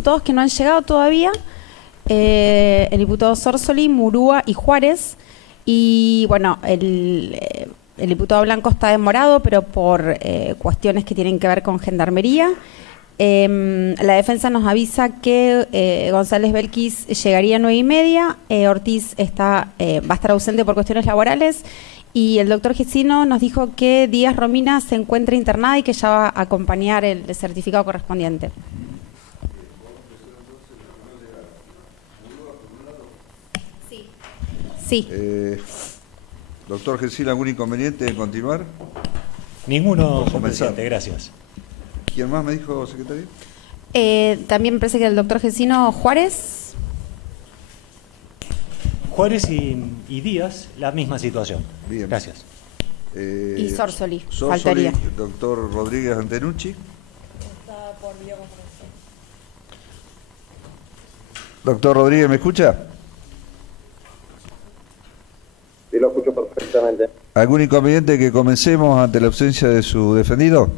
diputados que no han llegado todavía, el diputado Sórsoli, Murúa y Juárez. Y bueno, el diputado Blanco está demorado, pero por cuestiones que tienen que ver con gendarmería. La defensa nos avisa que González Belkis llegaría a 9:30, Ortiz va a estar ausente por cuestiones laborales, y el doctor Gesino nos dijo que Díaz Romina se encuentra internada y que ya va a acompañar el certificado correspondiente. Sí. Doctor Gesino, ¿algún inconveniente en continuar? Ninguno, señor presidente, gracias. ¿Quién más me dijo, secretario? También me parece que el doctor Gesino Juárez. Juárez y Díaz, la misma situación. Bien. Gracias. Y Sórsoli, faltaría. Doctor Rodríguez Antenucci. Está por videoconferencia. Doctor Rodríguez, ¿me escucha? Sí, lo escucho perfectamente. ¿Algún inconveniente que comencemos ante la ausencia de su defendido?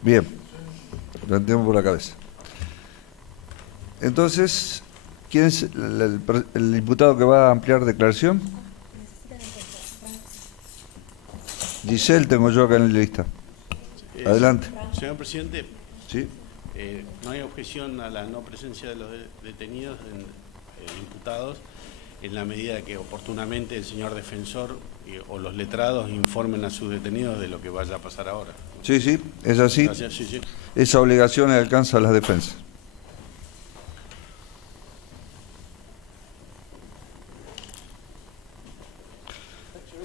Bien, lo entiendo por la cabeza. Entonces, ¿quién es el diputado que va a ampliar declaración? Giselle, tengo yo acá en la lista. Adelante. Señor presidente, Sí. no hay objeción a la no presencia de los detenidos, imputados, en la medida que oportunamente el señor defensor o los letrados informen a sus detenidos de lo que vaya a pasar ahora. Sí, sí, es así. Gracias, sí, sí. Esa obligación alcanza a las defensas.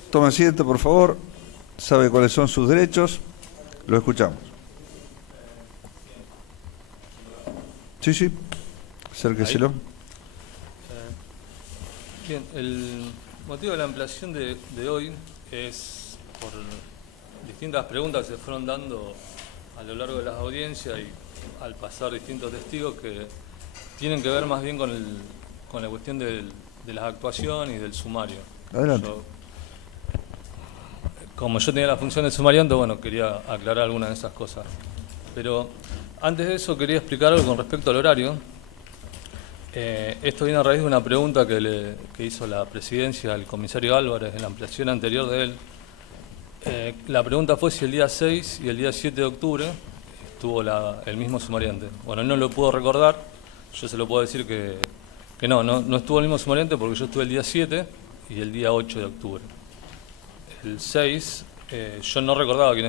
Tome asiento, por favor. ¿Sabe cuáles son sus derechos? Lo escuchamos. Sí, sí. Acérqueselo. Bien, el motivo de la ampliación de hoy es por distintas preguntas que se fueron dando a lo largo de las audiencias y al pasar distintos testigos que tienen que ver más bien con la cuestión de las actuaciones y del sumario. Adelante. Como yo tenía la función de sumariante, bueno, quería aclarar algunas de esas cosas. Pero antes de eso quería explicar algo con respecto al horario. Esto viene a raíz de una pregunta que hizo la presidencia al comisario Álvarez en la ampliación anterior de él. La pregunta fue si el día 6 y el día 7 de octubre estuvo el mismo sumariante. Bueno, él no lo pudo recordar, yo se lo puedo decir que no estuvo el mismo sumariante porque yo estuve el día 7 y el día 8 de octubre. El 6, yo no recordaba quién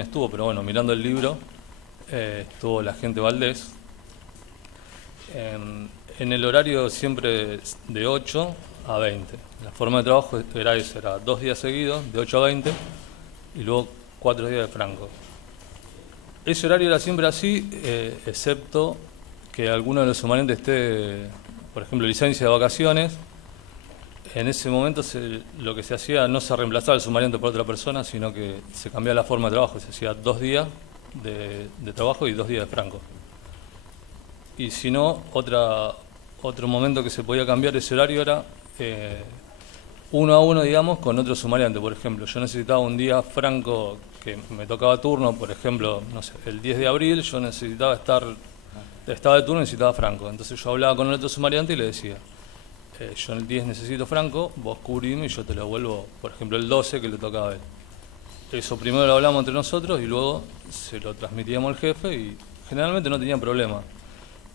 estuvo, pero bueno, mirando el libro, estuvo la agente Valdés. En el horario siempre de 8 a 20. La forma de trabajo era 2 días seguidos, de 8 a 20, y luego 4 días de franco. Ese horario era siempre así, excepto que alguno de los sumariantes esté, por ejemplo, licencia de vacaciones. En ese momento lo que se hacía no se reemplazaba el sumariante por otra persona, sino que se cambiaba la forma de trabajo, se hacía 2 días de trabajo y 2 días de franco. Y si no, otro momento que se podía cambiar ese horario era 1 a 1, digamos, con otro sumariante. Por ejemplo, yo necesitaba un día franco que me tocaba turno, por ejemplo, no sé, el 10 de abril yo estaba de turno y necesitaba franco. Entonces yo hablaba con el otro sumariante y le decía, yo en el 10 necesito franco, vos cubrime y yo te lo devuelvo, por ejemplo, el 12 que le tocaba a él. Eso primero lo hablamos entre nosotros y luego se lo transmitíamos al jefe y generalmente no tenían problema.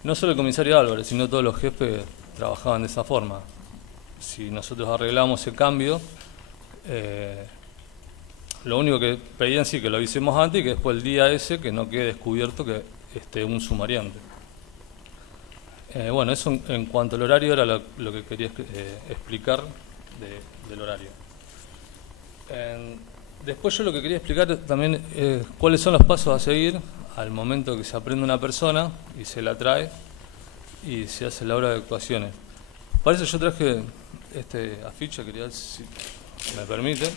No solo el comisario Álvarez, sino todos los jefes trabajaban de esa forma. Si nosotros arreglamos el cambio, lo único que pedían sí que lo avisemos antes y que después el día ese que no quede descubierto que esté un sumariante. Bueno, eso en cuanto al horario era lo que quería explicar del horario. Después yo lo que quería explicar también es cuáles son los pasos a seguir al momento que se aprende una persona y se la trae y se hace la obra de actuaciones. Para eso yo traje este afiche, quería ver si me permite.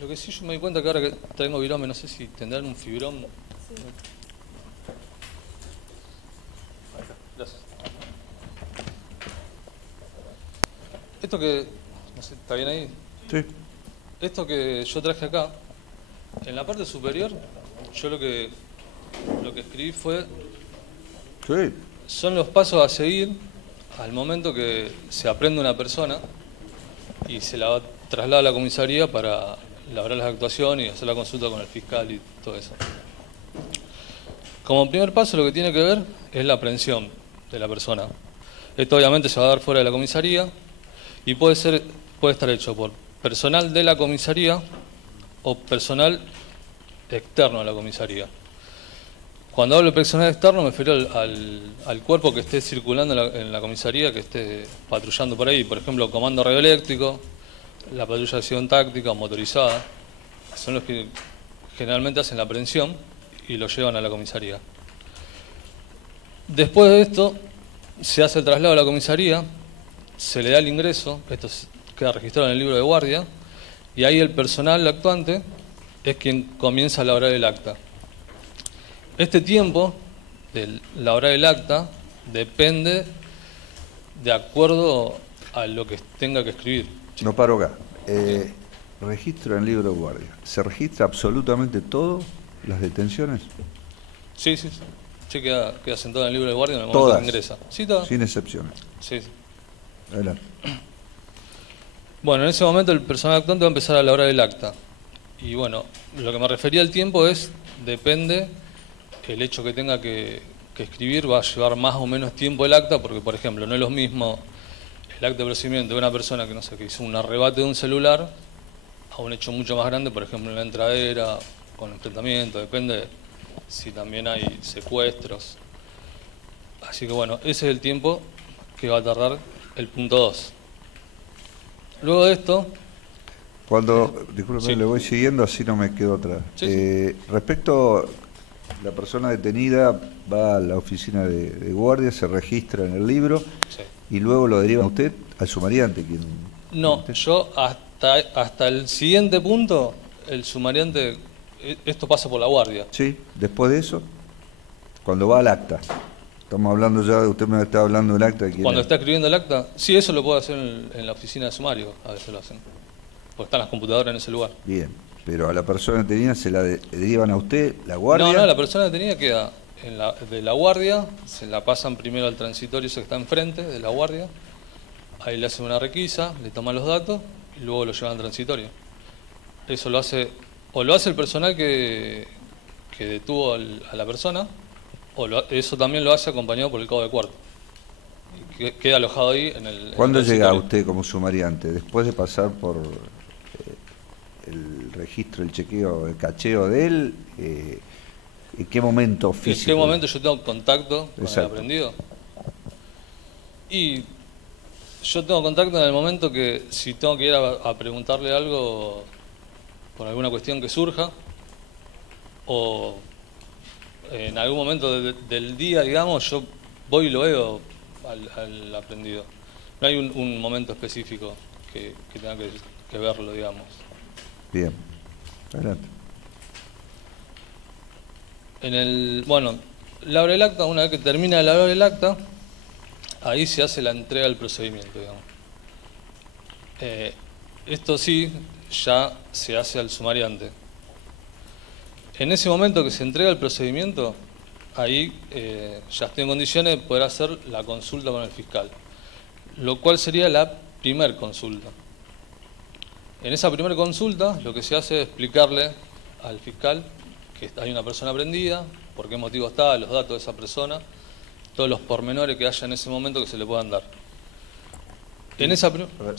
Lo que sí yo me di cuenta que ahora que tengo virome, no sé si tendrán un fibrón. Sí. Ahí está, gracias. Esto que, no sé, ¿está bien ahí? Sí. Esto que yo traje acá, en la parte superior, yo lo que escribí fue, Sí. son los pasos a seguir al momento que se aprende una persona y se la traslada a la comisaría para elaborar las actuaciones y hacer la consulta con el fiscal y todo eso. Como primer paso lo que tiene que ver es la aprehensión de la persona. Esto obviamente se va a dar fuera de la comisaría y puede estar hecho por personal de la comisaría o personal externo a la comisaría. Cuando hablo de personal externo me refiero al cuerpo que esté circulando en la comisaría, que esté patrullando por ahí, por ejemplo, comando radioeléctrico, la patrulla de acción táctica o motorizada, son los que generalmente hacen la aprehensión y lo llevan a la comisaría. Después de esto, se hace el traslado a la comisaría, se le da el ingreso, esto queda registrado en el libro de guardia, y ahí el personal actuante es quien comienza a elaborar el acta. Este tiempo de elaborar el acta depende de acuerdo a lo que tenga que escribir. No paro acá. Registro en el libro de guardia. ¿Se registra absolutamente todo las detenciones? Sí. Sí, queda sentado en el libro de guardia en el momento Todas. que ingresa. Sí, todas. Sin excepciones. Sí. Adelante. Bueno, en ese momento el personal actuante va a empezar a elaborar el acta. Y bueno, lo que me refería al tiempo depende el hecho que tenga que escribir, va a llevar más o menos tiempo el acta, porque por ejemplo, no es lo mismo el acta de procedimiento de una persona que no sé, que hizo un arrebate de un celular a un hecho mucho más grande, por ejemplo, una entradera, con enfrentamiento, depende si también hay secuestros. Así que bueno, ese es el tiempo que va a tardar el punto 2. Luego de esto... Disculpe, Sí. le voy siguiendo, así no me quedo atrás. Sí. Respecto, la persona detenida va a la oficina de guardia, se registra en el libro Sí. y luego lo deriva a usted al sumariante. No, yo hasta el siguiente punto, el sumariante, esto pasa por la guardia. Sí, después de eso, cuando va al acta. Estamos hablando ya, usted me está hablando del acta. Cuando está escribiendo el acta, sí, eso lo puedo hacer en la oficina de sumario, a veces lo hacen. Porque están las computadoras en ese lugar. Bien, pero a la persona detenida se la derivan a usted, la guardia. No, la persona detenida queda de la guardia, se la pasan primero al transitorio ese que está enfrente de la guardia, ahí le hacen una requisa, le toman los datos y luego lo llevan al transitorio. Eso lo hace el personal que detuvo a la persona, o eso también lo hace acompañado por el cabo de cuarto. Y queda alojado ahí en el... ¿Cuándo en el llega transitorio. usted como sumariante? ¿Después de pasar por el registro, el chequeo, el cacheo de él? ¿En qué momento físico? ¿En qué momento yo tengo contacto con Exacto. el aprendido? Y yo tengo contacto en el momento que si tengo que ir a preguntarle algo por alguna cuestión que surja, o en algún momento del día, digamos, yo voy y lo veo al aprendido. No hay un momento específico que tenga que verlo, digamos. Bien, adelante. Bueno, labra el acta, una vez que termina de labrar el acta, ahí se hace la entrega del procedimiento, digamos. Esto sí, ya se hace al sumariante. En ese momento que se entrega el procedimiento, ahí ya estoy en condiciones de poder hacer la consulta con el fiscal, lo cual sería la primer consulta. En esa primera consulta lo que se hace es explicarle al fiscal que hay una persona prendida, por qué motivo está, los datos de esa persona, todos los pormenores que haya en ese momento que se le puedan dar. En esa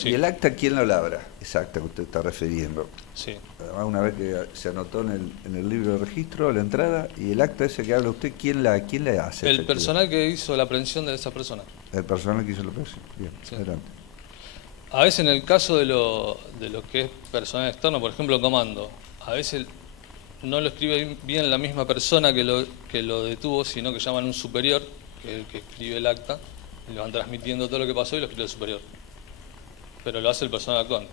¿Y el acta quién lo labra? Esa acta que usted está refiriendo. Sí. Además, una vez que se anotó en el libro de registro, la entrada, y el acta ese que habla usted, ¿quién la hace? El efectiva? personal que hizo la aprehensión de esa persona. El personal que hizo la operación. Bien, Sí. adelante. A veces en el caso de lo que es personal externo, por ejemplo comando, a veces no lo escribe bien la misma persona que lo detuvo, sino que llaman un superior, que es el que escribe el acta, y le van transmitiendo todo lo que pasó y lo escribe el superior. Pero lo hace el personal actuante.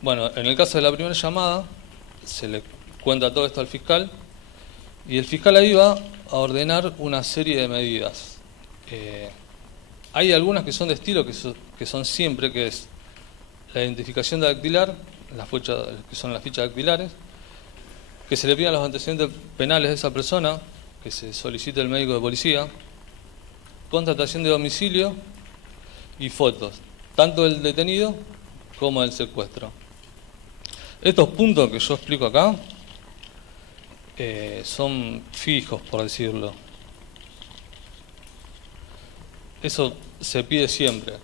Bueno, en el caso de la primera llamada, se le cuenta todo esto al fiscal y el fiscal ahí va a ordenar una serie de medidas. Hay algunas que son de estilo, que son siempre, que es la identificación dactilar, que son las fichas dactilares, que se le pidan los antecedentes penales de esa persona, que se solicite el médico de policía, constatación de domicilio y fotos, tanto del detenido como del secuestro. Estos puntos que yo explico acá son fijos, por decirlo. Eso se pide siempre.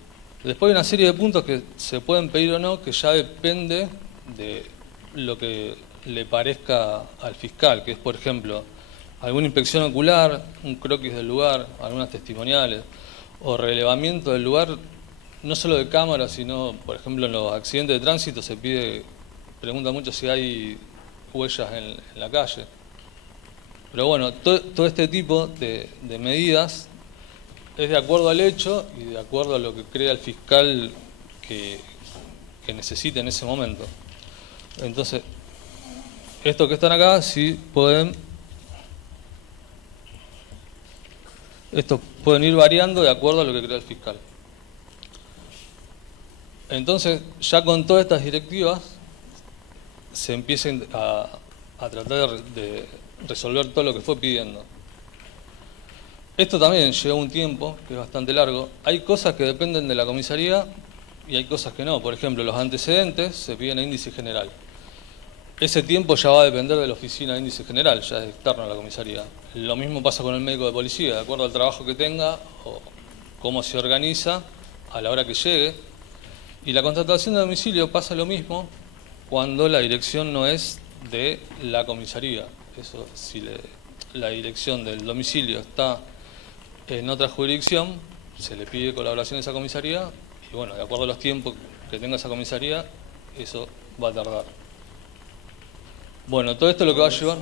Después hay una serie de puntos que se pueden pedir o no, que ya depende de lo que le parezca al fiscal, que es, por ejemplo, alguna inspección ocular, un croquis del lugar, algunas testimoniales, o relevamiento del lugar, no solo de cámaras, sino, por ejemplo, en los accidentes de tránsito se pregunta mucho si hay huellas en la calle. Pero bueno, todo este tipo de medidas es de acuerdo al hecho y de acuerdo a lo que crea el fiscal que necesite en ese momento. Entonces, estos que están acá sí estos pueden ir variando de acuerdo a lo que crea el fiscal. Entonces, ya con todas estas directivas, se empiecen a tratar de resolver todo lo que fue pidiendo. Esto también lleva un tiempo, que es bastante largo. Hay cosas que dependen de la comisaría y hay cosas que no. Por ejemplo, los antecedentes se piden a índice general. Ese tiempo ya va a depender de la oficina de índice general, ya es externo a la comisaría. Lo mismo pasa con el médico de policía, de acuerdo al trabajo que tenga o cómo se organiza a la hora que llegue. Y la constatación de domicilio pasa lo mismo cuando la dirección no es de la comisaría. Eso, si la dirección del domicilio está en otra jurisdicción, se le pide colaboración a esa comisaría y bueno, de acuerdo a los tiempos que tenga esa comisaría, eso va a tardar. Bueno, todo esto lo que va a llevar...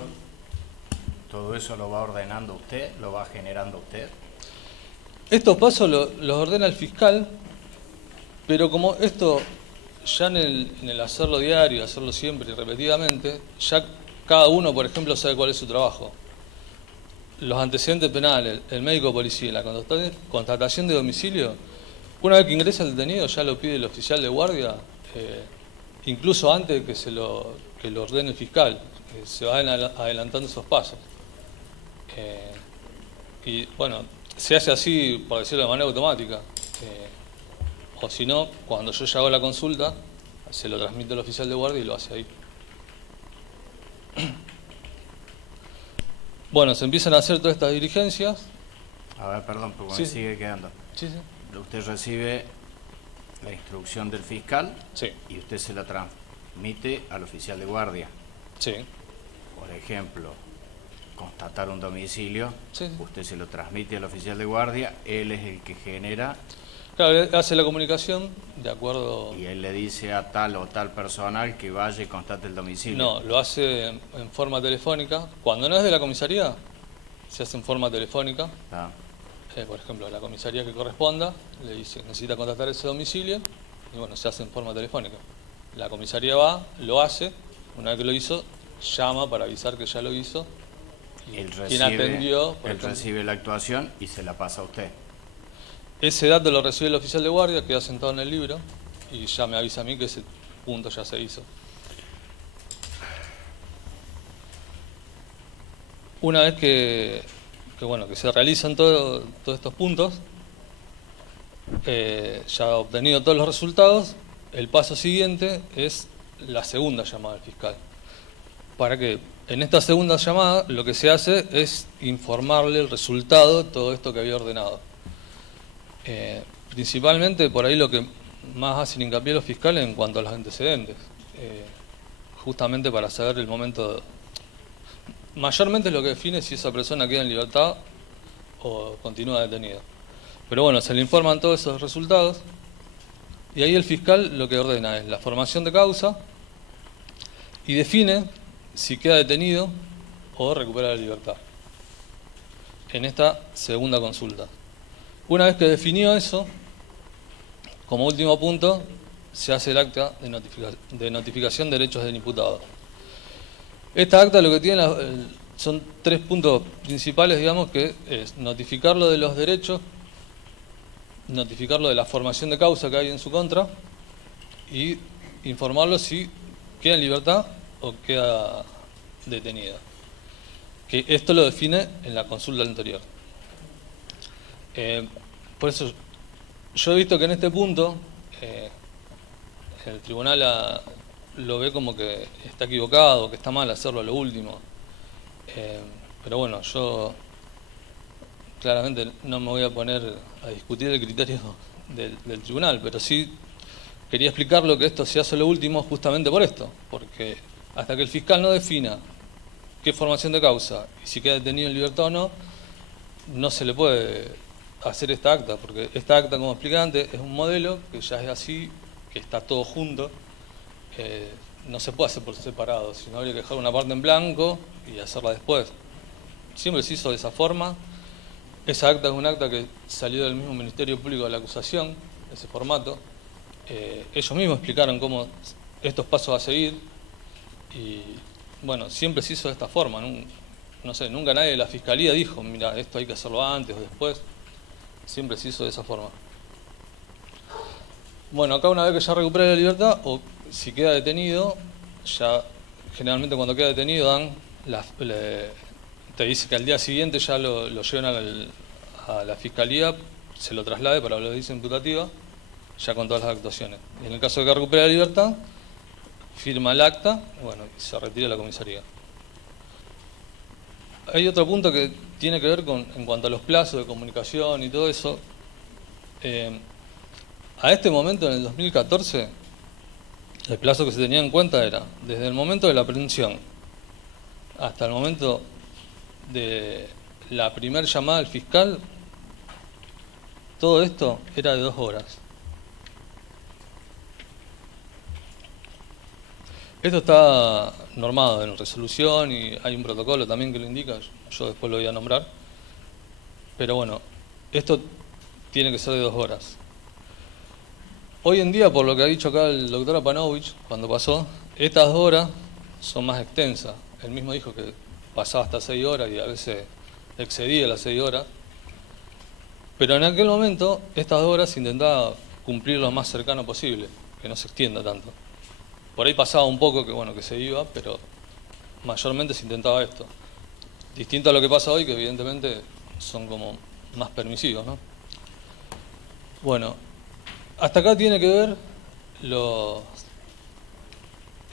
¿Todo eso lo va ordenando usted? ¿Lo va generando usted? Estos pasos los ordena el fiscal, pero como esto ya en el hacerlo diario, hacerlo siempre y repetidamente, ya cada uno, por ejemplo, sabe cuál es su trabajo. Los antecedentes penales, el médico de policía, la constatación de domicilio, una vez que ingresa el detenido ya lo pide el oficial de guardia, incluso antes de que lo ordene el fiscal, se van adelantando esos pasos. Y bueno, se hace así, por decirlo de manera automática, o si no, cuando yo ya hago la consulta, se lo transmite al oficial de guardia y lo hace ahí. Bueno, se empiezan a hacer todas estas diligencias. A ver, perdón, porque Sí, me sí. sigue quedando. Sí, sí. Usted recibe la instrucción del fiscal Sí, y usted se la transmite al oficial de guardia. sí. Por ejemplo, constatar un domicilio, Sí, sí. usted se lo transmite al oficial de guardia, él es el que genera Claro, él hace la comunicación de acuerdo... y él le dice a tal o tal personal que vaya y constate el domicilio. No, lo hace en forma telefónica. Cuando no es de la comisaría, se hace en forma telefónica. Ah, Por ejemplo, la comisaría que corresponda le dice necesita contactar ese domicilio y bueno, se hace en forma telefónica. La comisaría va, lo hace, una vez que lo hizo, llama para avisar que ya lo hizo. Y él quien atendió, por él ejemplo, recibe la actuación y se la pasa a usted. ese dato lo recibe el oficial de guardia, queda sentado en el libro y ya me avisa a mí que ese punto ya se hizo. Una vez que se realizan todos estos puntos, ya obtenido todos los resultados, el paso siguiente es la segunda llamada al fiscal. Para que en esta segunda llamada lo que se hace es informarle el resultado de todo esto que había ordenado. Principalmente por ahí lo que más hacen hincapié los fiscales en cuanto a los antecedentes, justamente para saber el momento. Mayormente lo que define si esa persona queda en libertad o continúa detenida. Pero bueno, se le informan todos esos resultados y ahí el fiscal lo que ordena es la formación de causa y define si queda detenido o recupera la libertad en esta segunda consulta. Una vez que definió eso, como último punto, se hace el acta de notificación de derechos del imputado. Esta acta lo que tiene son 3 puntos principales, digamos, que es notificarlo de los derechos, notificarlo de la formación de causa que hay en su contra y informarlo si queda en libertad o queda detenido. Que esto lo define en la consulta anterior. Por eso yo he visto que en este punto el tribunal lo ve como que está equivocado, que está mal hacerlo a lo último. Pero bueno, yo claramente no me voy a poner a discutir el criterio del tribunal, pero sí quería explicarlo que esto se hace a lo último justamente por esto, porque hasta que el fiscal no defina qué formación de causa y si queda detenido en libertad o no, no se le puede hacer esta acta, porque esta acta, como expliqué antes, es un modelo que ya es así, que está todo junto, no se puede hacer por separado, sino habría que dejar una parte en blanco y hacerla después. Siempre se hizo de esa forma. Esa acta es un acta que salió del mismo Ministerio Público de la Acusación, ese formato. Ellos mismos explicaron cómo estos pasos a seguir y bueno, siempre se hizo de esta forma. No sé, nunca nadie de la Fiscalía dijo, mira, esto hay que hacerlo antes o después. Siempre se hizo de esa forma. Bueno, acá una vez que ya recupera la libertad, o si queda detenido, ya generalmente cuando queda detenido te dice que al día siguiente ya lo llevan a la Fiscalía, se lo traslade para la audiencia imputativa, ya con todas las actuaciones. Y en el caso de que recupere la libertad, firma el acta, bueno, y se retira de la comisaría. Hay otro punto que tiene que ver en cuanto a los plazos de comunicación y todo eso. A este momento, en el 2014, el plazo que se tenía en cuenta era desde el momento de la aprehensión hasta el momento de la primera llamada al fiscal, todo esto era de 2 horas. Esto está normado en resolución y hay un protocolo también que lo indica, yo después lo voy a nombrar. Pero bueno, esto tiene que ser de 2 horas. Hoy en día, por lo que ha dicho acá el doctor Apanovich, cuando pasó, estas 2 horas son más extensas. Él mismo dijo que pasaba hasta 6 horas y a veces excedía las 6 horas. Pero en aquel momento, estas 2 horas se intentaba cumplir lo más cercano posible, que no se extienda tanto. Por ahí pasaba un poco que bueno que se iba, pero mayormente se intentaba esto. Distinto a lo que pasa hoy, que evidentemente son como más permisivos, ¿no? Bueno, hasta acá tiene que ver que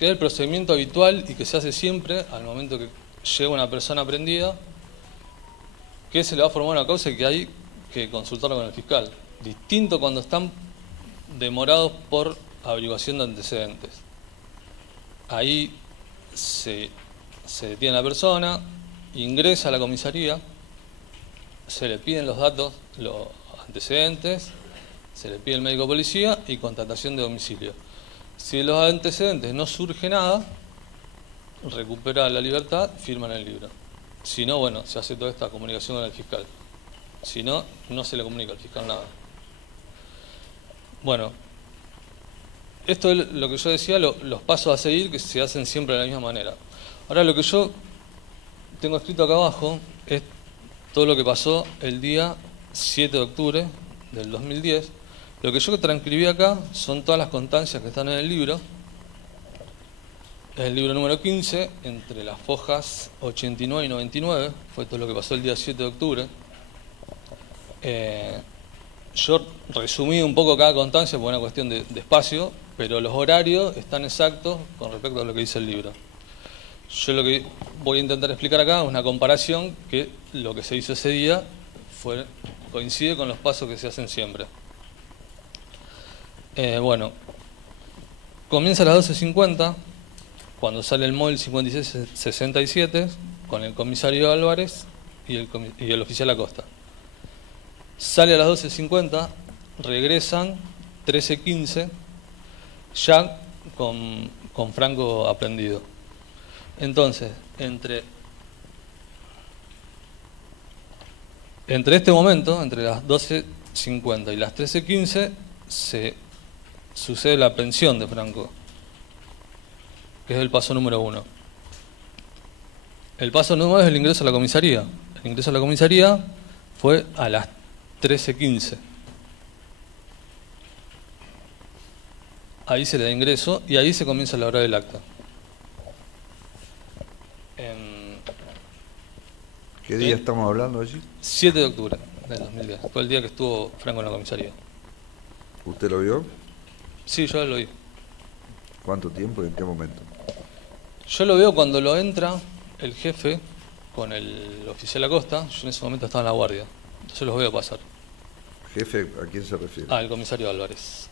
es el procedimiento habitual y que se hace siempre al momento que llega una persona prendida, que se le va a formar una causa y que hay que consultarlo con el fiscal. Distinto cuando están demorados por averiguación de antecedentes. Ahí se detiene a la persona, ingresa a la comisaría, se le piden los datos, los antecedentes, se le pide el médico policía y constatación de domicilio. Si de los antecedentes no surge nada, recupera la libertad, firman el libro. Si no, bueno, se hace toda esta comunicación con el fiscal. Si no, no se le comunica al fiscal nada. Bueno, esto es lo que yo decía, los pasos a seguir que se hacen siempre de la misma manera. Ahora lo que yo tengo escrito acá abajo es todo lo que pasó el día 7 de octubre del 2010. Lo que yo transcribí acá son todas las constancias que están en el libro. Es el libro número 15, entre las fojas 89 y 99, fue todo lo que pasó el día 7 de octubre. Yo resumí un poco cada constancia por una cuestión de espacio, pero los horarios están exactos con respecto a lo que dice el libro. Yo lo que voy a intentar explicar acá es una comparación que lo que se hizo ese día coincide con los pasos que se hacen siempre. Bueno, comienza a las 12:50, cuando sale el móvil 5667 con el comisario Álvarez y el oficial Acosta. Sale a las 12:50, regresan 13:15, ya con Franco aprendido. Entonces, entre este momento, entre las 12:50 y las 13:15, se sucede la aprehensión de Franco, que es el paso número 1. El paso número 2 es el ingreso a la comisaría. El ingreso a la comisaría fue a las 13:15. Ahí se le da ingreso y ahí se comienza a elaborar el acta. ¿Qué día estamos hablando allí? 7 de octubre del 2010. Fue el día que estuvo Franco en la comisaría. ¿Usted lo vio? Sí, yo lo vi. ¿Cuánto tiempo y en qué momento? Yo lo veo cuando lo entra el jefe con el oficial Acosta. Yo en ese momento estaba en la guardia. Entonces los veo pasar. ¿Jefe a quién se refiere? Ah, el comisario Álvarez.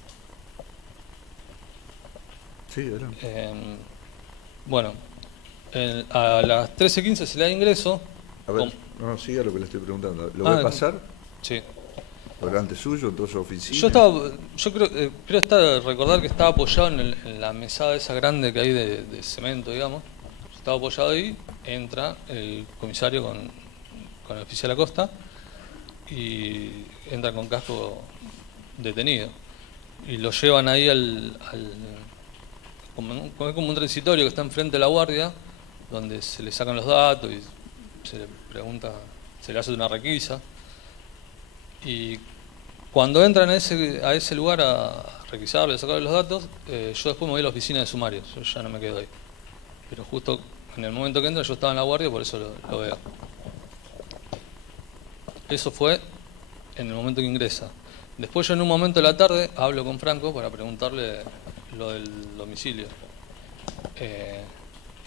Sí, adelante. Bueno, a las 13:15 se le da ingreso. A ver, no, siga lo que le estoy preguntando. ¿Lo ve pasar? Sí. ¿Delante suyo, entró a su oficina? Yo creo recordar que estaba apoyado en la mesada esa grande que hay de cemento, digamos. Estaba apoyado ahí, entra el comisario con el oficial Acosta y entra con casco detenido. Y lo llevan ahí como un transitorio que está enfrente de la guardia, donde se le sacan los datos y se le pregunta, se le hace una requisa. Y cuando entran a ese lugar a requisarle, a sacarle los datos, yo después me voy a la oficina de sumarios, yo ya no me quedo ahí. Pero justo en el momento que entra yo estaba en la guardia, por eso lo veo. Eso fue en el momento que ingresa. Después yo en un momento de la tarde hablo con Franco para preguntarle lo del domicilio.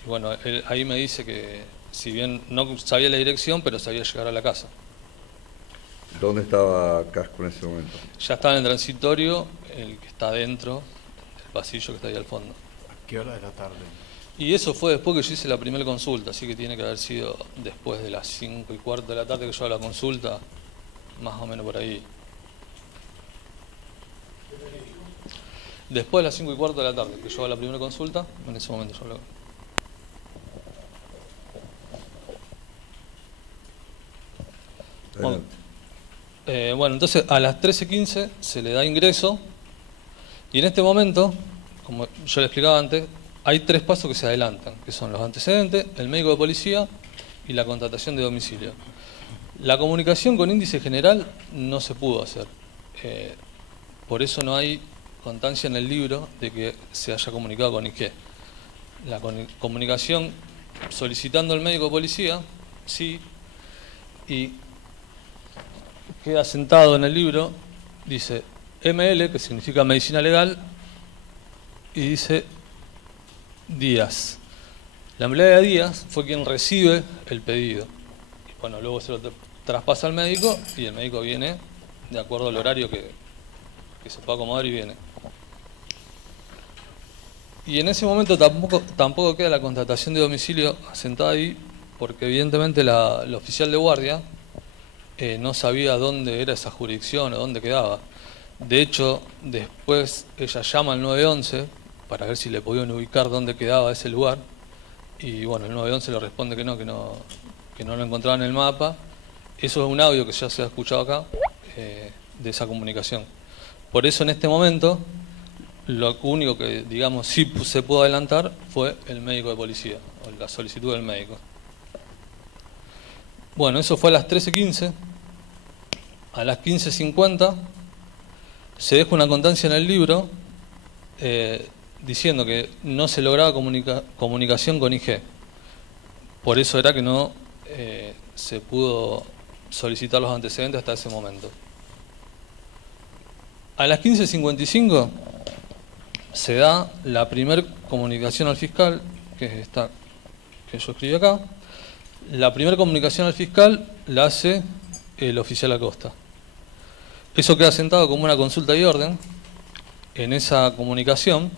Y bueno, él ahí me dice que si bien no sabía la dirección, pero sabía llegar a la casa. ¿Dónde estaba Casco en ese momento? Ya estaba en el transitorio, el que está dentro del pasillo que está ahí al fondo. ¿A qué hora de la tarde? Y eso fue después que yo hice la primera consulta, así que tiene que haber sido después de las 5:15 de la tarde que yo hago la consulta, más o menos por ahí. Después de las 5:15 de la tarde que yo hago la primera consulta, en ese momento yo hablaba. Bueno, entonces a las 13:15 se le da ingreso y en este momento, como yo le explicaba antes, hay 3 pasos que se adelantan, que son los antecedentes, el médico de policía y la contratación de domicilio. La comunicación con índice general no se pudo hacer, por eso no hay constancia en el libro de que se haya comunicado con IG. La comunicación solicitando el médico de policía, sí, y queda sentado en el libro, dice ML, que significa medicina legal, y dice Díaz. La empleada de Díaz fue quien recibe el pedido. Y bueno, luego se lo traspasa al médico y el médico viene de acuerdo al horario que se puede acomodar y viene. Y en ese momento tampoco queda la constatación de domicilio asentada ahí, porque evidentemente la oficial de guardia no sabía dónde era esa jurisdicción o dónde quedaba. De hecho, después ella llama al 911 para ver si le podían ubicar dónde quedaba ese lugar. Y bueno, el 911 le responde que no lo encontraba en el mapa. Eso es un audio que ya se ha escuchado acá, de esa comunicación. Por eso en este momento, lo único que, digamos, sí se pudo adelantar fue el médico de policía, o la solicitud del médico. Bueno, eso fue a las 13:15. A las 15:50 se deja una constancia en el libro diciendo que no se lograba comunicación con IG. Por eso era que no se pudo solicitar los antecedentes hasta ese momento. A las 15:55 se da la primera comunicación al fiscal, que es esta que yo escribí acá. La primera comunicación al fiscal la hace el oficial Acosta. Eso queda sentado como una consulta y orden. En esa comunicación,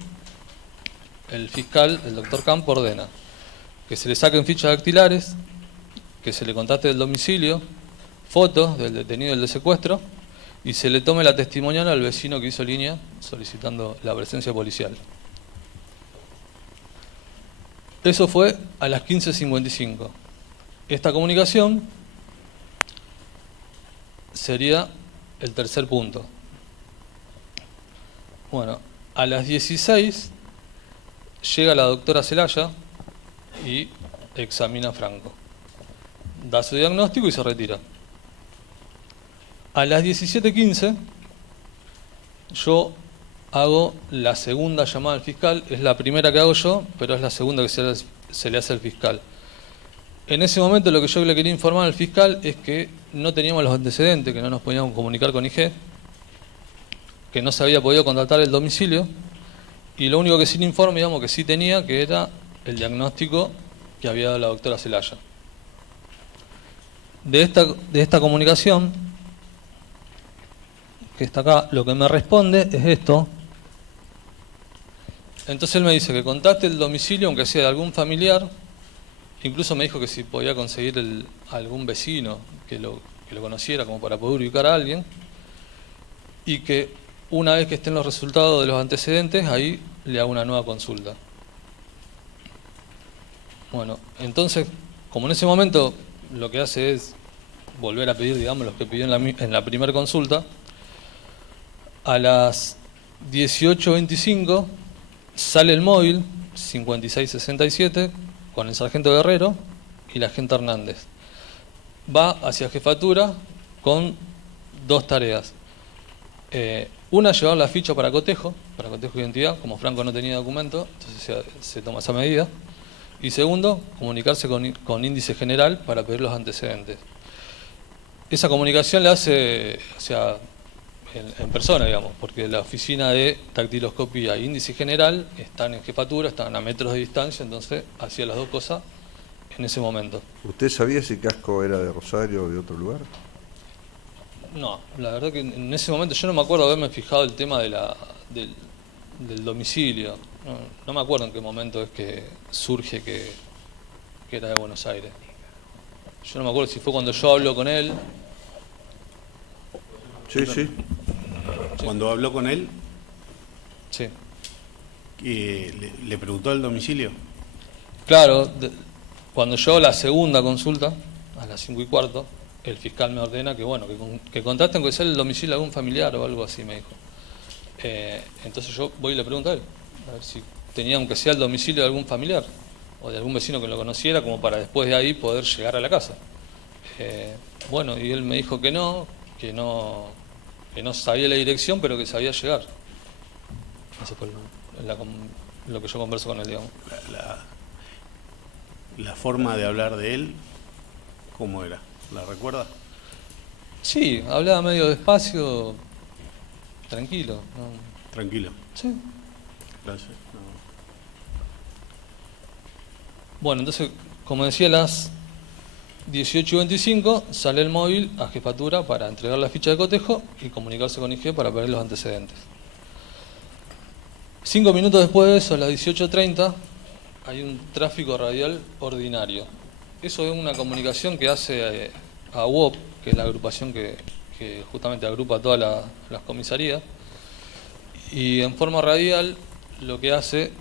el fiscal, el doctor Campo, ordena que se le saquen fichas dactilares, que se le contate el domicilio, fotos del detenido del de secuestro, y se le tome la testimonial al vecino que hizo línea solicitando la presencia policial. Eso fue a las 15:55. Esta comunicación sería el tercer punto. Bueno, A las 16 llega la doctora Celaya y examina a Franco. Da su diagnóstico y se retira. A las 17:15 yo hago la segunda llamada al fiscal. Es la primera que hago yo, pero es la segunda que se le hace al fiscal. En ese momento lo que yo le quería informar al fiscal es que no teníamos los antecedentes, que no nos podíamos comunicar con IG, que no se había podido contratar el domicilio, y lo único que sí le informe, digamos, que sí tenía, que era el diagnóstico que había dado la doctora Celaya. De esta comunicación, que está acá, lo que me responde es esto. Entonces él me dice que contacte el domicilio, aunque sea de algún familiar. Incluso me dijo que si podía conseguir algún vecino que lo conociera, como para poder ubicar a alguien. Y que una vez que estén los resultados de los antecedentes, ahí le hago una nueva consulta. Bueno, entonces, como en ese momento lo que hace es volver a pedir, digamos, los que pidió en la primera consulta, a las 18:25 sale el móvil 5667 con el sargento Guerrero y la agente Hernández. Va hacia jefatura con dos tareas. Una, llevar la ficha para cotejo de identidad. Como Franco no tenía documento, entonces se toma esa medida. Y segundo, comunicarse con índice general para pedir los antecedentes. Esa comunicación la hace, o sea, en persona, digamos, porque la oficina de dactiloscopía e índice general están en jefatura, están a metros de distancia, entonces hacía las dos cosas en ese momento. ¿Usted sabía si Casco era de Rosario o de otro lugar? No, la verdad que en ese momento yo no me acuerdo haberme fijado el tema del domicilio. No me acuerdo en qué momento es que surge que era de Buenos Aires. Yo no me acuerdo si fue cuando yo hablo con él. Sí, sí. Cuando habló con él, Sí. le preguntó el domicilio. Claro, cuando yo hago la segunda consulta, a las 5:15, el fiscal me ordena que bueno, que contacten con el domicilio de algún familiar o algo así, me dijo. Entonces yo voy y le pregunto a él, a ver si tenía aunque sea el domicilio de algún familiar o de algún vecino que lo conociera, como para después de ahí poder llegar a la casa. Bueno, y él me dijo que no sabía la dirección, pero que sabía llegar. Eso fue lo que yo converso con él, digamos. La forma de hablar de él, ¿cómo era? ¿La recuerda? Sí, hablaba medio despacio, tranquilo. ¿No? Tranquilo. Sí. Gracias. No. Bueno, entonces, como decía, a las 18:25 sale el móvil a jefatura para entregar la ficha de cotejo y comunicarse con IG para pedir los antecedentes. 5 minutos después de eso, a las 18:30, hay un tráfico radial ordinario. Eso es una comunicación que hace a UOP, que es la agrupación que justamente agrupa todas las comisarías, y en forma radial lo que hace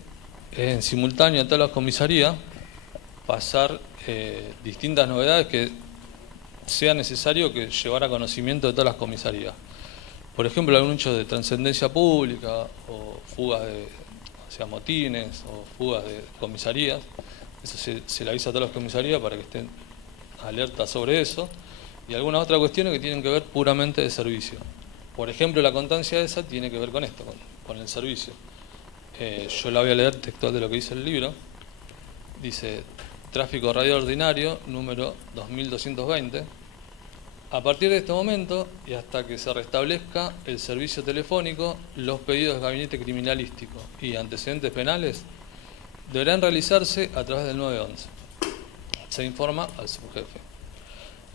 es en simultáneo a todas las comisarías pasar distintas novedades que sea necesario que llevar a conocimiento de todas las comisarías. Por ejemplo, algún hecho de trascendencia pública o fugas motines o fugas de comisarías. Eso se le avisa a todas las comisarías para que estén alertas sobre eso. Y algunas otras cuestiones que tienen que ver puramente de servicio. Por ejemplo, la constancia esa tiene que ver con esto, con el servicio. Yo la voy a leer textual de lo que dice el libro. Dice: tráfico radial ordinario, número 2220. A partir de este momento y hasta que se restablezca el servicio telefónico, los pedidos de gabinete criminalístico y antecedentes penales deberán realizarse a través del 911. Se informa al subjefe.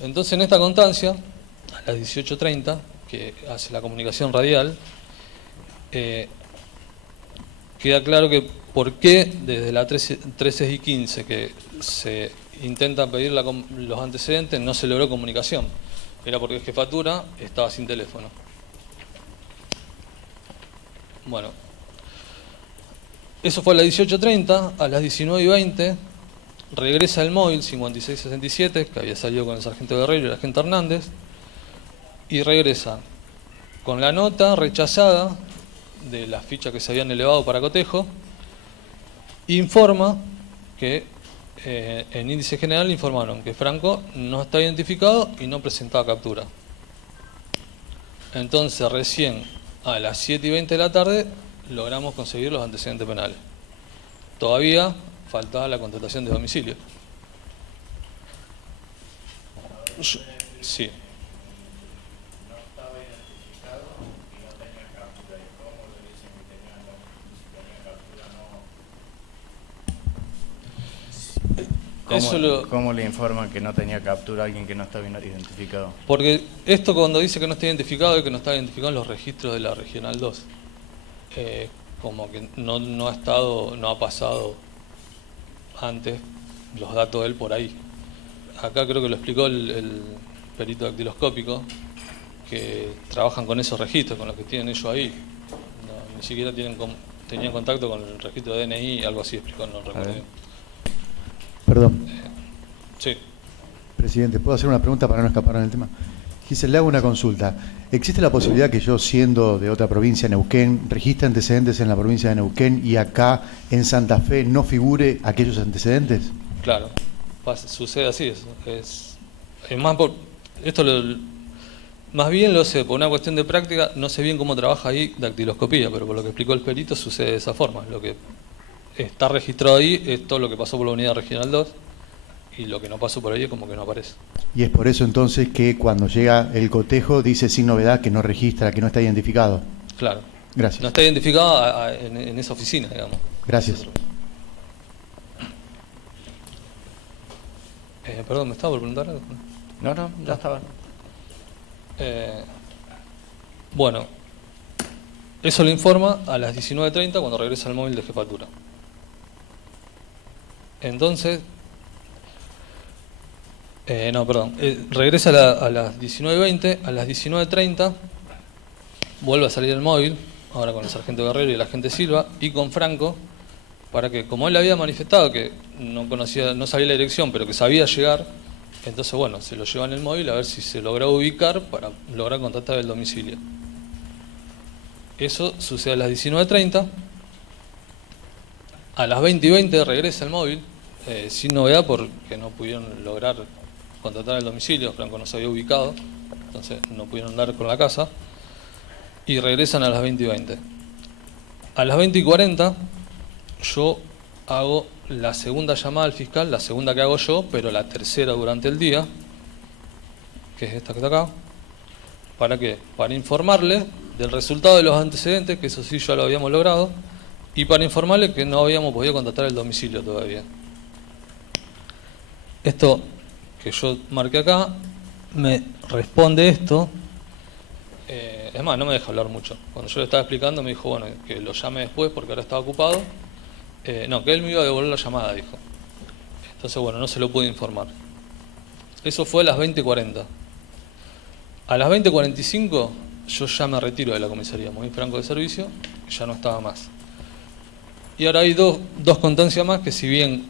Entonces, en esta constancia, a las 18:30, que hace la comunicación radial, queda claro que por qué desde la 13:15 que se intenta pedir los antecedentes no se logró comunicación. Era porque jefatura estaba sin teléfono. Bueno, eso fue a las 18:30. A las 19:20 regresa el móvil 5667, que había salido con el sargento Guerrero y el agente Hernández, y regresa con la nota rechazada de las fichas que se habían elevado para cotejo, informa que en índice general informaron que Franco no está identificado y no presentaba captura. Entonces recién a las 7:20 de la tarde logramos conseguir los antecedentes penales. Todavía faltaba la contratación de domicilio. Sí. ¿Cómo le informan que no tenía captura a alguien que no está bien identificado? Porque esto cuando dice que no está identificado es que no está identificado en los registros de la Regional 2. Como que no ha pasado antes los datos de él por ahí. Acá creo que lo explicó el perito dactiloscópico, que trabajan con esos registros, con los que tienen ellos ahí. Ni siquiera tenían contacto con el registro de DNI, algo así explicó, no recuerdo bien. Perdón. Sí. Presidente, ¿puedo hacer una pregunta para no escapar del tema? Giselle, le hago una consulta. ¿Existe la posibilidad que yo, siendo de otra provincia, Neuquén, registre antecedentes en la provincia de Neuquén y acá en Santa Fe no figure aquellos antecedentes? Claro, sucede así. Es más más bien lo sé por una cuestión de práctica. No sé bien cómo trabaja ahí dactiloscopía, pero por lo que explicó el perito sucede de esa forma. Lo que está registrado ahí es todo lo que pasó por la unidad regional 2 y lo que no pasó por ahí es como que no aparece. Y es por eso entonces que cuando llega el cotejo dice sin novedad que no registra, que no está identificado. Claro. Gracias. No está identificado en esa oficina, digamos. Gracias. Perdón, ¿me estaba por preguntar algo? No, ya estaba. Bueno, eso lo informa a las 19:30 cuando regresa al móvil de jefatura. Entonces, regresa a las 19:20, a las 19:30 vuelve a salir el móvil, ahora con el sargento Guerrero y el agente Silva, y con Franco, para que, como él había manifestado que no sabía la dirección, pero que sabía llegar, entonces bueno, se lo llevan el móvil a ver si se lograba ubicar para lograr contactar el domicilio. Eso sucede a las 19:30. A las 20:20 regresa el móvil, sin novedad porque no pudieron lograr contactar el domicilio. Franco no se había ubicado, entonces no pudieron dar con la casa. Y regresan a las 20:20. A las 20:40 yo hago la segunda llamada al fiscal, la segunda que hago yo, pero la tercera durante el día, que es esta que está acá. ¿Para qué? Para informarle del resultado de los antecedentes, que eso sí ya lo habíamos logrado, y para informarle que no habíamos podido contactar el domicilio todavía. Esto que yo marqué acá me responde esto. Es más, no me deja hablar mucho. Cuando yo le estaba explicando me dijo, bueno, que lo llame después porque ahora estaba ocupado. No, que él me iba a devolver la llamada, dijo. Entonces, bueno, no se lo pude informar. Eso fue a las 20:40. A las 20:45 yo ya me retiro de la comisaría, muy franco de servicio, ya no estaba más. Y ahora hay dos constancias más que, si bien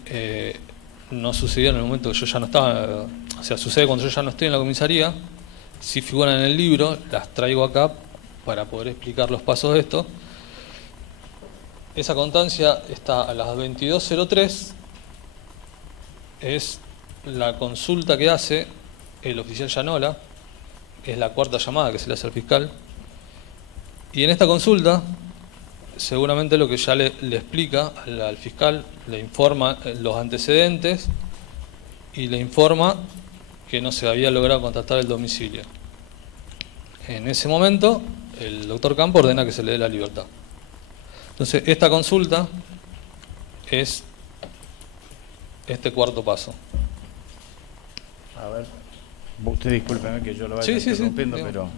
no sucedió en el momento que yo ya no estaba, o sea, sucede cuando yo ya no estoy en la comisaría, sí figuran en el libro, las traigo acá para poder explicar los pasos de esto. Esa constancia está a las 22:03, es la consulta que hace el oficial Llanola, es la cuarta llamada que se le hace al fiscal, y en esta consulta seguramente lo que ya le explica al fiscal, le informa los antecedentes y le informa que no se había logrado contactar el domicilio. En ese momento el doctor Campo ordena que se le dé la libertad. Entonces esta consulta es este cuarto paso. A ver, usted discúlpeme que yo lo vaya interrumpiendo, pero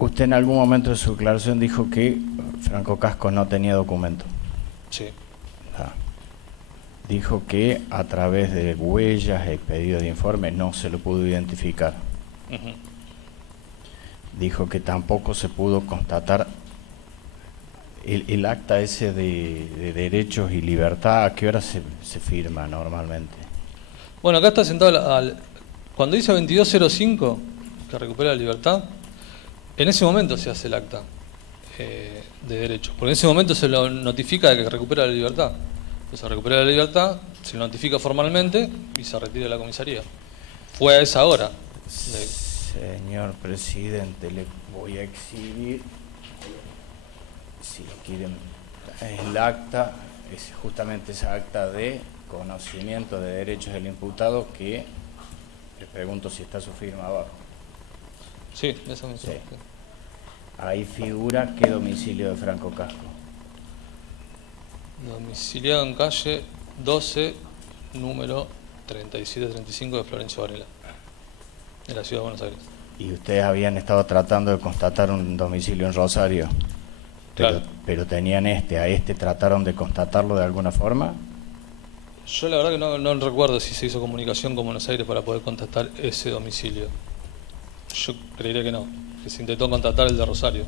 usted en algún momento de su declaración dijo que Franco Casco no tenía documento. Sí. Dijo que a través de huellas y pedido de informe no se lo pudo identificar. Dijo que tampoco se pudo constatar el acta ese de derechos y libertad. ¿A qué hora se firma normalmente? Bueno, acá está sentado cuando dice 22:05 que recupera la libertad, En ese momento se hace el acta de derecho, porque en ese momento se lo notifica de que recupera la libertad. Entonces recupera la libertad, se lo notifica formalmente y se retira de la comisaría. Fue a esa hora. Señor presidente, le voy a exhibir, si lo quieren, el acta, es justamente esa acta de conocimiento de derechos del imputado que le pregunto si está su firma abajo. Sí, eso mismo. Sí. Ahí figura qué domicilio de Franco Casco. Domiciliado en calle 12, número 3735 de Florencio Varela, de la Ciudad de Buenos Aires. Y ustedes habían estado tratando de constatar un domicilio en Rosario, Claro. pero tenían a este trataron de constatarlo de alguna forma. Yo la verdad que no recuerdo si se hizo comunicación con Buenos Aires para poder contactar ese domicilio. Yo creería que no, que se intentó contactar el de Rosario.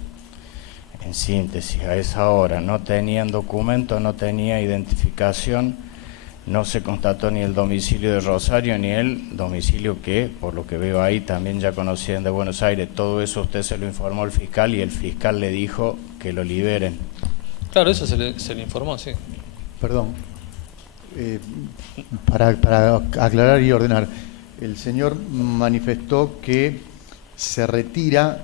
En síntesis, a esa hora no tenían documento, no tenía identificación, no se constató ni el domicilio de Rosario ni el domicilio que, por lo que veo ahí, también ya conocían de Buenos Aires. Todo eso usted se lo informó al fiscal y el fiscal le dijo que lo liberen. Claro, eso se le informó, sí. Perdón. Para aclarar y ordenar, el señor manifestó que se retira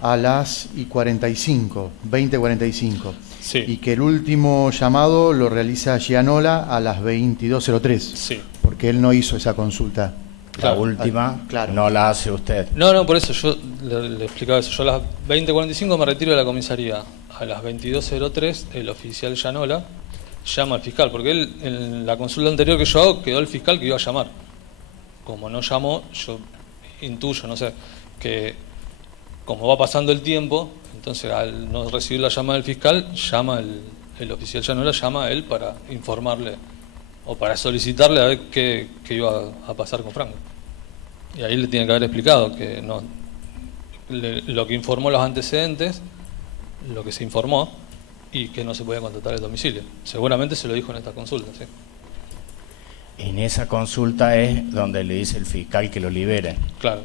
a las 20:45, Sí. y que el último llamado lo realiza Gianola a las 22:03, Sí. porque él no hizo esa consulta. La última claro. no la hace usted. No, por eso yo le explicaba eso. Yo a las 20:45 me retiro de la comisaría. A las 22:03 el oficial Gianola llama al fiscal, porque él en la consulta anterior que yo hago quedó el fiscal que iba a llamar. Como no llamó, yo intuyo, no sé, que como va pasando el tiempo, entonces al no recibir la llamada del fiscal, llama el oficial Gianola, llama a él para informarle o para solicitarle a ver qué iba a pasar con Franco. Y ahí le tiene que haber explicado que no lo que informó los antecedentes, lo que se informó, y que no se podía contactar el domicilio. Seguramente se lo dijo en esta consulta, sí. En esa consulta es donde le dice el fiscal que lo liberen. Claro.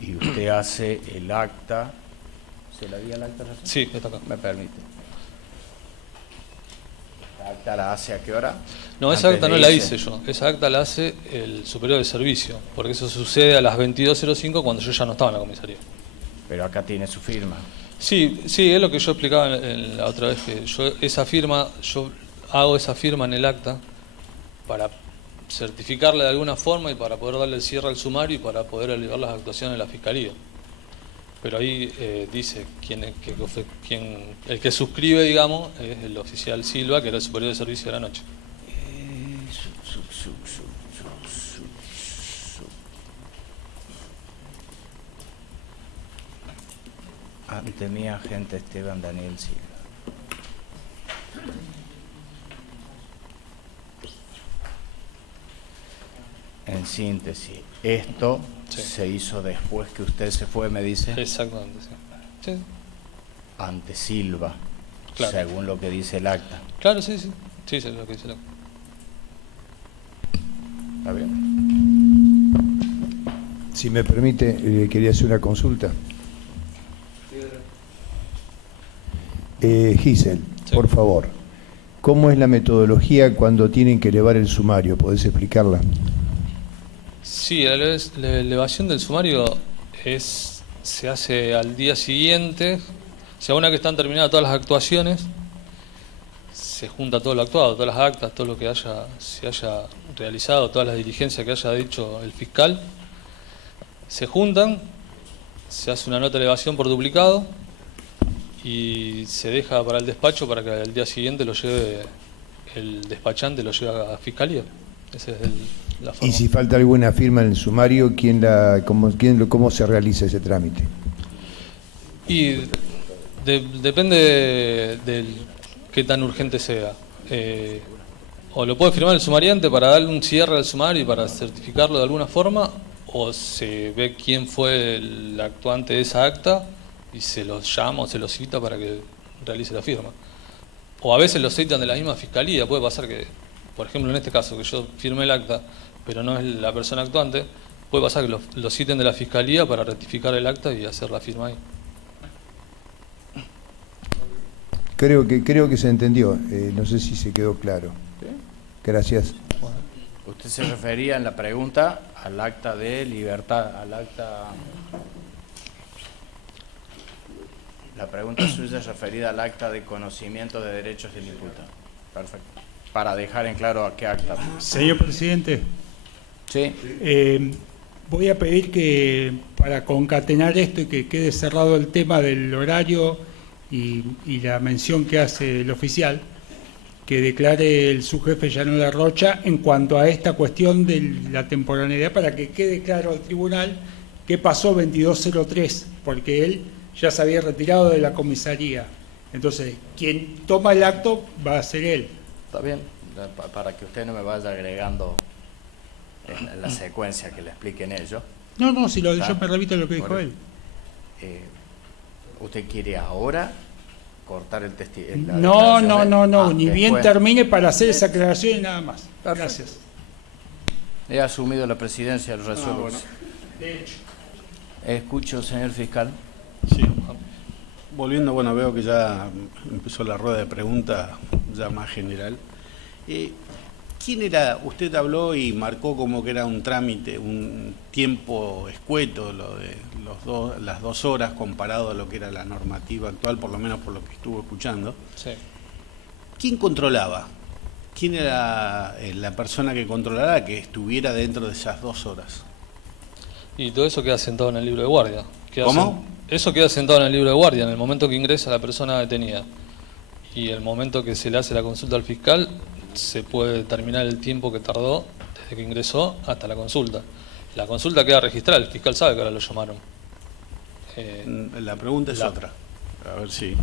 Y usted hace el acta. ¿Se la di al acta? Sí, está acá. Me permite. ¿La acta la hace a qué hora? No, esa Antes acta de no la irse. hice yo. Esa acta la hace el superior de servicio, porque eso sucede a las 22:05 cuando yo ya no estaba en la comisaría. Pero acá tiene su firma. Sí, es lo que yo explicaba en la otra vez, que yo hago esa firma en el acta para certificarle de alguna forma y para poder darle el cierre al sumario y para poder elevar las actuaciones de la Fiscalía. Pero ahí dice el que suscribe, digamos, es el oficial Silva, que era el superior de servicio de la noche. Ante mi agente Esteban Daniel Silva. En síntesis, esto Sí. se hizo después que usted se fue, me dice, Exactamente, sí. Sí, ante Silva, Claro. según lo que dice el acta. claro, sí. Sí, es lo que dice el acta. ¿Está bien? Si me permite, quería hacer una consulta. Giselle, Sí. por favor, ¿cómo es la metodología cuando tienen que elevar el sumario? ¿Podés explicarla? Sí, la elevación del sumario se hace al día siguiente, o sea, una que están terminadas todas las actuaciones, se junta todo lo actuado, todas las actas, todo lo que se haya realizado, todas las diligencias que haya dicho el fiscal, se juntan, se hace una nota de elevación por duplicado y se deja para el despacho para que al día siguiente lo lleve el despachante, lo lleve a fiscalía. Esa es la forma. Y si falta alguna firma en el sumario, ¿cómo se realiza ese trámite? Y depende de qué tan urgente sea. O lo puede firmar el sumariante para darle un cierre al sumario y para certificarlo de alguna forma, o se ve quién fue el actuante de esa acta y se los llama o se los cita para que realice la firma. O a veces los citan de la misma fiscalía. Puede pasar que, por ejemplo, en este caso, que yo firme el acta, pero no es la persona actuante, Puede pasar que lo citen de la fiscalía para rectificar el acta y hacer la firma ahí. Creo que se entendió. No sé si se quedó claro. Gracias. Usted se refería en la pregunta al acta de libertad, La pregunta suya es referida al acta de conocimiento de derechos del imputado. Perfecto. Para dejar en claro a qué acta. Señor presidente. Sí. Voy a pedir que, para concatenar esto y que quede cerrado el tema del horario y la mención que hace el oficial, que declare el subjefe Llanola Rocha en cuanto a esta cuestión de la temporaneidad, para que quede claro al tribunal qué pasó 2203, porque él ya se había retirado de la comisaría. Entonces, quien toma el acto va a ser él. Está bien, para que usted no me vaya agregando en la secuencia que le expliquen ellos. No, si yo me repito lo que dijo él. ¿Usted quiere ahora cortar el testimonio? No, ni bien termine para hacer esa aclaración y nada más. Perfecto. Gracias. He asumido la presidencia del resuelvo. bueno. De hecho. Escucho, señor fiscal. Sí. Volviendo, veo que ya empezó la rueda de preguntas ya más general. ¿Quién era? Usted habló y marcó como que era un trámite, un tiempo escueto, lo de las 2 horas comparado a lo que era la normativa actual, por lo menos por lo que estuvo escuchando. Sí. ¿Quién controlaba? ¿Quién era la persona que controlara que estuviera dentro de esas 2 horas? Y todo eso queda sentado en el libro de guardia. ¿Cómo? Eso queda sentado en el libro de guardia, en el momento que ingresa la persona detenida. Y el momento que se le hace la consulta al fiscal, se puede determinar el tiempo que tardó desde que ingresó hasta la consulta. La consulta queda registrada, el fiscal sabe que ahora lo llamaron. La pregunta es otra. A ver si...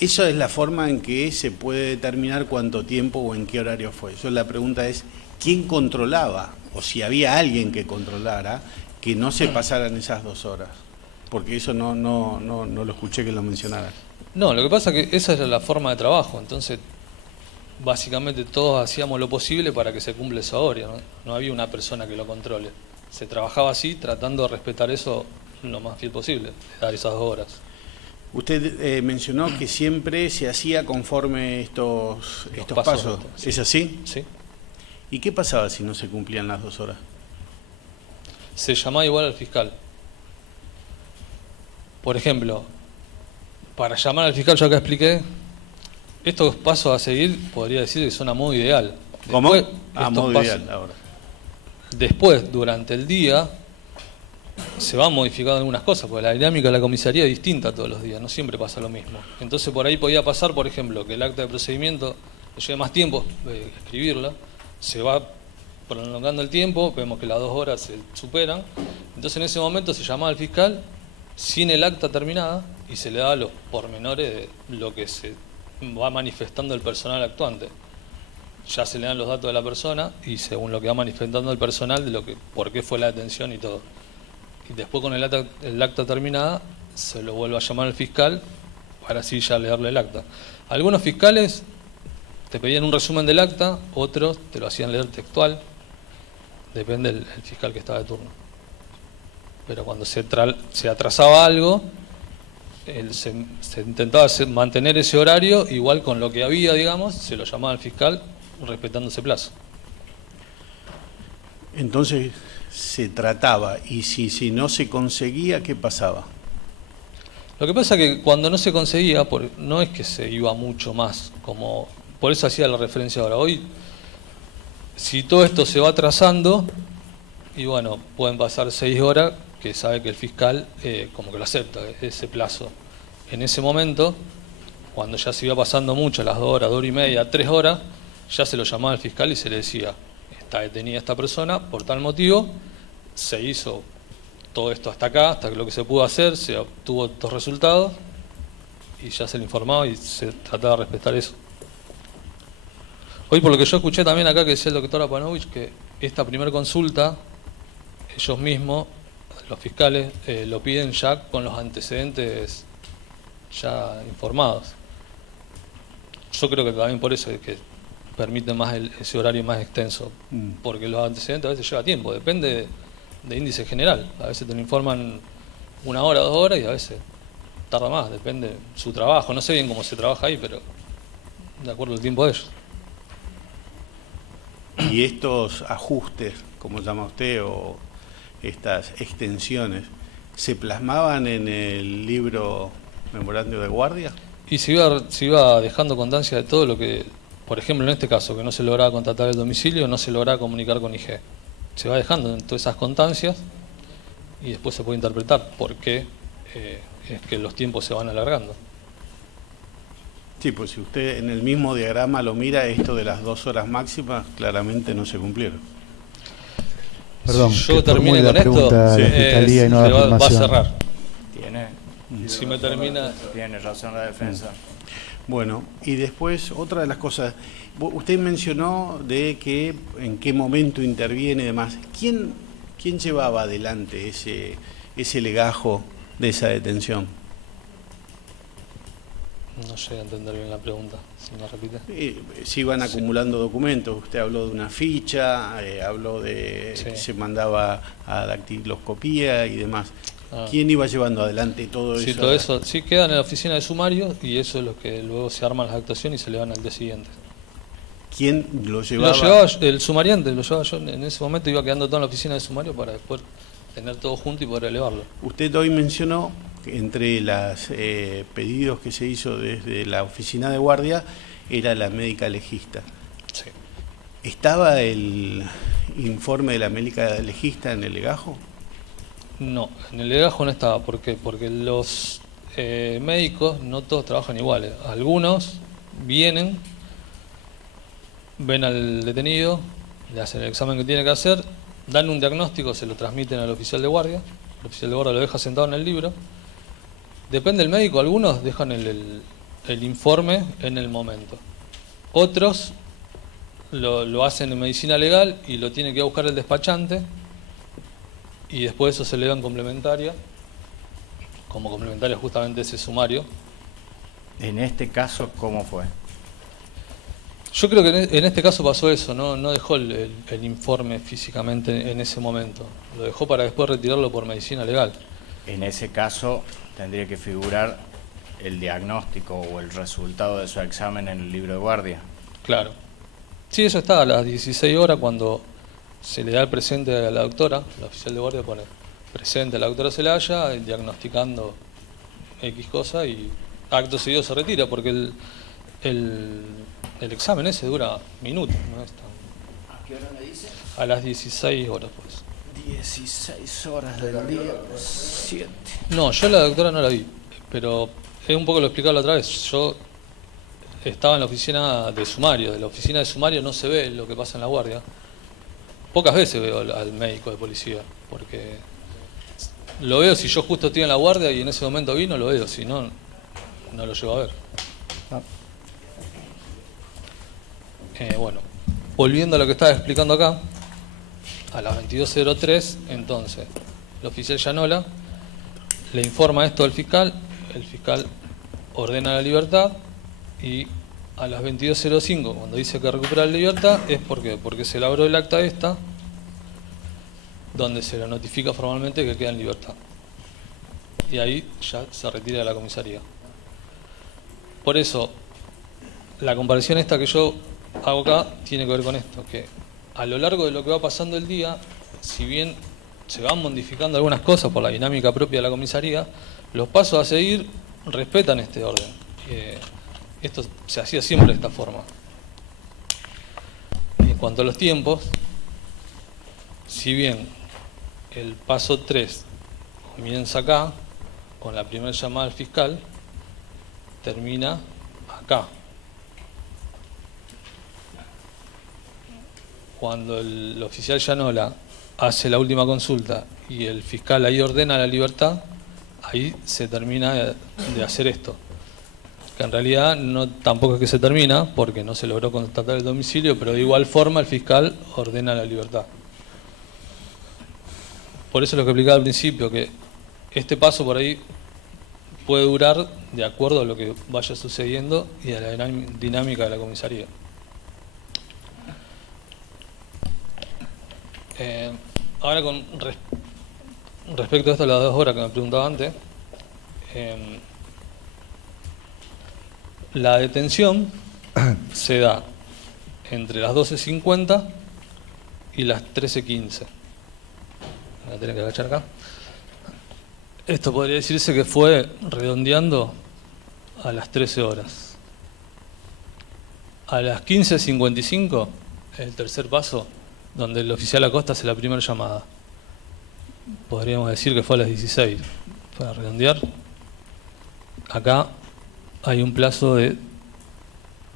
Esa es la forma en que se puede determinar cuánto tiempo o en qué horario fue. La pregunta es, ¿quién controlaba? O si había alguien que controlara que no se pasaran esas 2 horas. Porque eso no lo escuché que lo mencionara. No, lo que pasa es que esa era la forma de trabajo. Entonces, básicamente todos hacíamos lo posible para que se cumpla esa hora. No había una persona que lo controle. Se trabajaba así, tratando de respetar eso lo más fiel posible, de dar esas 2 horas. Usted mencionó que siempre se hacía conforme estos pasos. Sí. ¿Es así? Sí. ¿Y qué pasaba si no se cumplían las 2 horas? Se llamaba igual al fiscal. Por ejemplo, para llamar al fiscal, yo acá expliqué, estos pasos a seguir, podría decir que son a modo ideal. ¿Cómo? Después, A modo ideal ahora. Después, durante el día, se van modificando algunas cosas, porque la dinámica de la comisaría es distinta todos los días, no siempre pasa lo mismo. Entonces por ahí podía pasar, por ejemplo, que el acta de procedimiento lleve más tiempo escribirla, se va prolongando el tiempo, vemos que las 2 horas se superan, entonces en ese momento se llama al fiscal sin el acta terminada y se le da los pormenores de lo que se va manifestando el personal actuante. Ya se le dan los datos de la persona y según lo que va manifestando el personal de por qué fue la detención y todo. Y después con el acta terminada se lo vuelve a llamar al fiscal para así ya leerle el acta. Algunos fiscales te pedían un resumen del acta, otros te lo hacían leer textual, depende del fiscal que estaba de turno. Pero cuando se atrasaba algo, se intentaba mantener ese horario igual con lo que había, digamos, se lo llamaba al fiscal respetando ese plazo. Entonces se trataba, y si no se conseguía, ¿qué pasaba? Lo que pasa es que cuando no se conseguía, no es que se iba mucho más, por eso hacía la referencia ahora. Hoy, si todo esto se va atrasando, y bueno, pueden pasar 6 horas, que sabe que el fiscal como que lo acepta, ese plazo. En ese momento, cuando ya se iba pasando mucho, las 2 horas, 2 horas y media, 3 horas, ya se lo llamaba al fiscal y se le decía, está detenida esta persona por tal motivo, se hizo todo esto hasta acá, hasta lo que se pudo hacer, se obtuvo estos resultados y ya se le informaba y se trataba de respetar eso. Hoy por lo que yo escuché también acá que decía el doctor Apanovich, que esta primera consulta, ellos mismos, los fiscales, lo piden ya con los antecedentes ya informados. Yo creo que también por eso es que permite más ese horario más extenso, porque los antecedentes a veces lleva tiempo, depende de índice general. A veces te lo informan 1 hora, 2 horas y a veces tarda más, depende de su trabajo. No sé bien cómo se trabaja ahí, pero de acuerdo al tiempo de ellos. Y estos ajustes, como llama usted, o estas extensiones, ¿se plasmaban en el libro Memorando de Guardia? Y se iba dejando constancia de todo lo que, por ejemplo, en este caso, que no se lograba contratar el domicilio, no se lograba comunicar con IG. Se va dejando en todas esas constancias y después se puede interpretar por qué es que los tiempos se van alargando. Sí, pues si usted en el mismo diagrama lo mira, esto de las 2 horas máximas claramente no se cumplieron. Perdón, si yo termino con esto, la Fiscalía y no la va a afirmación. cerrar. Si me termina... Tiene razón la defensa. Bueno, y después otra de las cosas, usted mencionó de que en qué momento interviene y demás. ¿Quién llevaba adelante ese legajo de esa detención? No llegué a entender bien la pregunta, si me repite. Se iban acumulando documentos, usted habló de una ficha, habló de que se mandaba a dactiloscopía y demás. ¿Quién iba llevando adelante todo eso? Sí, todo eso sí queda en la oficina de sumario y eso es lo que luego se arman las actuaciones y se le van al día siguiente. ¿Quién lo llevaba? Lo llevaba el sumariante, lo llevaba yo. En ese momento iba quedando todo en la oficina de sumario para después tener todo junto y poder elevarlo. Usted hoy mencionó que entre los pedidos que se hizo desde la oficina de guardia era la médica legista. Sí. ¿Estaba el informe de la médica legista en el legajo? No, en el legajo no estaba. ¿Por qué? Porque los médicos no todos trabajan iguales. Algunos vienen, ven al detenido, le hacen el examen que tiene que hacer, dan un diagnóstico, se lo transmiten al oficial de guardia. El oficial de guardia lo deja sentado en el libro. Depende del médico, algunos dejan el informe en el momento. Otros lo hacen en medicina legal y lo tiene que ir a buscar el despachante. Y después eso se le da en complementaria, como complementaria justamente ese sumario. En este caso, ¿cómo fue? Yo creo que en este caso pasó eso, no dejó el informe físicamente en ese momento. Lo dejó para después retirarlo por medicina legal. En ese caso tendría que figurar el diagnóstico o el resultado de su examen en el libro de guardia. Claro. Sí, eso está a las 16 horas cuando se le da el presente a la doctora, la oficial de guardia pone presente a la doctora Celaya, diagnosticando X cosa y acto seguido se retira porque el examen ese dura minutos, ¿no? ¿A qué hora me dice? A las 16 horas, pues. 16 horas del día, 7. No, yo la doctora no la vi, pero es un poco lo explicaba la otra vez. Yo estaba en la oficina de sumario, de la oficina de sumario no se ve lo que pasa en la guardia. Pocas veces veo al médico de policía, porque lo veo si yo justo estoy en la guardia y en ese momento vino, lo veo, si no, no lo llevo a ver. Bueno, volviendo a lo que estaba explicando acá, a las 22:03, entonces, el oficial Llanola le informa esto al fiscal, el fiscal ordena la libertad y a las 22:05, cuando dice que recupera la libertad, es porque se elaboró el acta esta, donde se le notifica formalmente que queda en libertad. Y ahí ya se retira de la comisaría. Por eso, la comparación esta que yo hago acá tiene que ver con esto, que a lo largo de lo que va pasando el día, si bien se van modificando algunas cosas por la dinámica propia de la comisaría, los pasos a seguir respetan este orden. Esto se hacía siempre de esta forma. Y en cuanto a los tiempos, si bien el paso 3 comienza acá, con la primera llamada al fiscal, termina acá. Cuando el oficial Llanola hace la última consulta y el fiscal ahí ordena la libertad, ahí se termina de hacer esto. Que en realidad tampoco es que se termina, porque no se logró constatar el domicilio, pero de igual forma el fiscal ordena la libertad. Por eso es lo que explicaba al principio, que este paso por ahí puede durar de acuerdo a lo que vaya sucediendo y a la dinámica de la comisaría. Ahora con respecto a esto, a las 2 horas que me preguntaba antes, la detención se da entre las 12:50 y las 13:15. Voy a tener que agachar acá. Esto podría decirse que fue redondeando a las 13 horas. A las 15:55, el tercer paso, donde el oficial Acosta hace la primera llamada. Podríamos decir que fue a las 16. Para redondear, acá hay un plazo de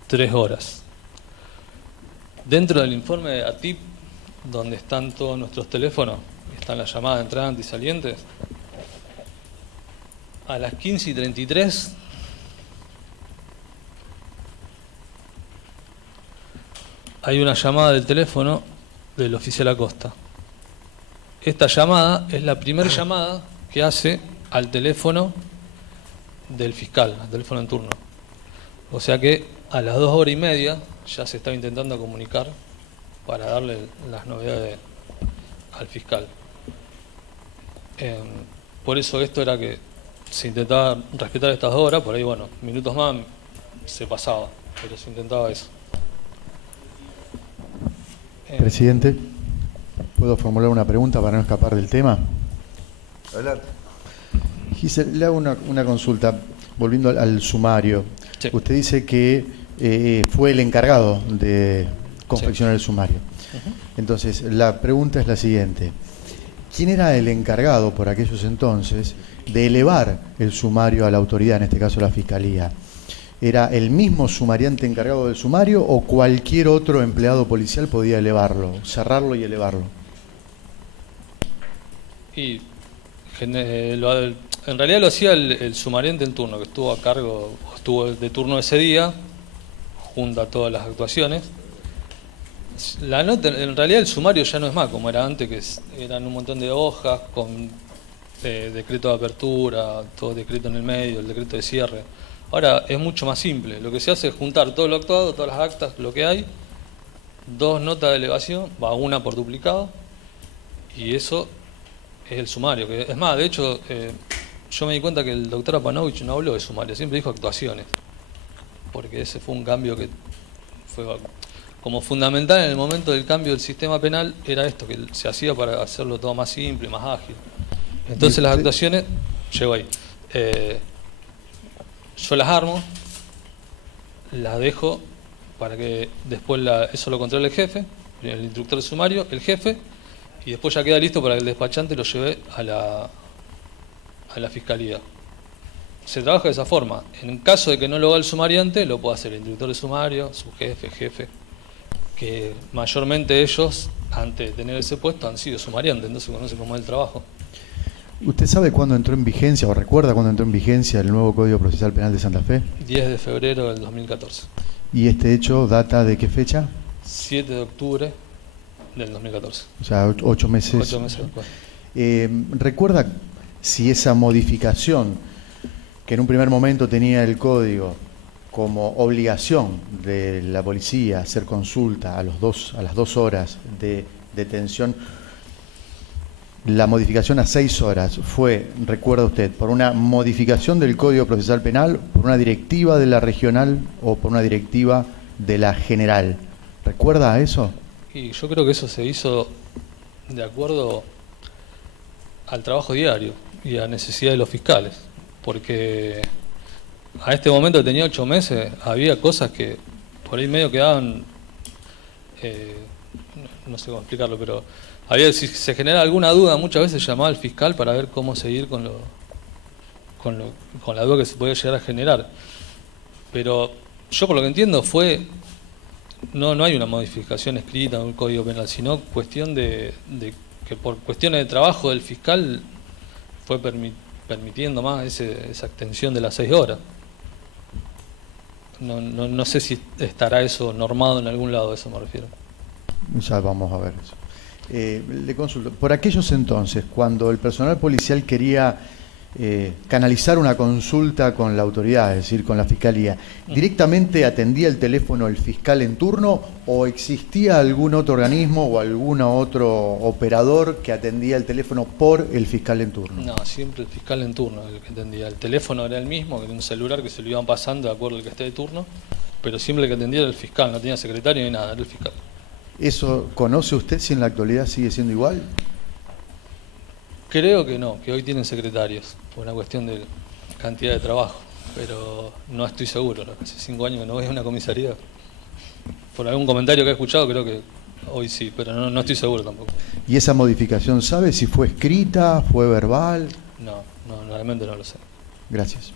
3 horas. Dentro del informe de ATIP, donde están todos nuestros teléfonos, están las llamadas entrantes y salientes, a las 15:33 hay una llamada del teléfono del oficial Acosta. Esta llamada es la primera llamada que hace al teléfono del fiscal, al teléfono en turno. O sea que a las 2 horas y media ya se estaba intentando comunicar para darle las novedades al fiscal. Por eso esto era que se intentaba respetar estas 2 horas, por ahí, bueno, minutos más se pasaba, pero se intentaba eso. Presidente, ¿puedo formular una pregunta para no escapar del tema? Adelante. Giselle, le hago una consulta, volviendo al sumario. Sí. Usted dice que fue el encargado de confeccionar el sumario. Entonces, la pregunta es la siguiente. ¿Quién era el encargado por aquellos entonces de elevar el sumario a la autoridad, en este caso la Fiscalía? ¿Era el mismo sumariante encargado del sumario o cualquier otro empleado policial podía elevarlo, cerrarlo y elevarlo? Y en realidad lo hacía el sumariante en turno, que estuvo a cargo, estuvo de turno ese día, junto a todas las actuaciones. La nota, en realidad el sumario ya no es más como era antes, que eran un montón de hojas con decreto de apertura, todo decreto en el medio, el decreto de cierre. Ahora es mucho más simple, lo que se hace es juntar todo lo actuado, todas las actas, lo que hay, 2 notas de elevación, va una por duplicado, y eso es el sumario. Que es más, de hecho, yo me di cuenta que el doctor Apanovich no habló de sumario, siempre dijo actuaciones, porque ese fue un cambio que fue como fundamental en el momento del cambio del sistema penal, era esto, que se hacía para hacerlo todo más simple, más ágil. Entonces las actuaciones, llego ahí, yo las armo, las dejo para que después eso lo controle el jefe, el instructor de sumario, el jefe, y después ya queda listo para que el despachante lo lleve a la fiscalía. Se trabaja de esa forma. En caso de que no lo haga el sumariante, lo puede hacer el instructor de sumario, su jefe, que mayormente ellos, antes de tener ese puesto, han sido sumariantes, entonces conocen cómo es el trabajo. ¿Usted sabe cuándo entró en vigencia o recuerda cuándo entró en vigencia el nuevo Código Procesal Penal de Santa Fe? 10 de febrero del 2014. ¿Y este hecho data de qué fecha? 7 de octubre del 2014. O sea, 8 meses. 8 meses después. ¿Recuerda si esa modificación que en un primer momento tenía el Código como obligación de la policía hacer consulta a las 2 horas de detención, la modificación a 6 horas fue, recuerda usted, por una modificación del Código Procesal Penal, por una directiva de la regional o por una directiva de la general? ¿Recuerda eso? Y yo creo que eso se hizo de acuerdo al trabajo diario y a la necesidad de los fiscales, porque a este momento tenía 8 meses, había cosas que por ahí medio quedaban, no sé cómo explicarlo, pero si se genera alguna duda, muchas veces llamaba al fiscal para ver cómo seguir con la duda que se podía llegar a generar. Pero yo por lo que entiendo no hay una modificación escrita en un Código Penal, sino cuestión de que por cuestiones de trabajo del fiscal fue permitiendo más esa extensión de las 6 horas. No sé si estará eso normado en algún lado, a eso me refiero. Ya vamos a ver eso. Le consulto, por aquellos entonces, cuando el personal policial quería canalizar una consulta con la autoridad, es decir, con la Fiscalía, ¿directamente atendía el teléfono el fiscal en turno o existía algún otro organismo o algún otro operador que atendía el teléfono por el fiscal en turno? No, siempre el fiscal en turno el que atendía. El teléfono era el mismo, que era un celular que se lo iban pasando de acuerdo al que esté de turno, pero siempre el que atendía era el fiscal, no tenía secretario ni nada, era el fiscal. ¿Eso conoce usted si en la actualidad sigue siendo igual? Creo que no, que hoy tienen secretarios, por una cuestión de cantidad de trabajo, pero no estoy seguro. Hace 5 años que no voy a una comisaría. Por algún comentario que he escuchado, creo que hoy sí, pero no estoy seguro tampoco. ¿Y esa modificación sabe si fue escrita, fue verbal? No, realmente no lo sé. Gracias.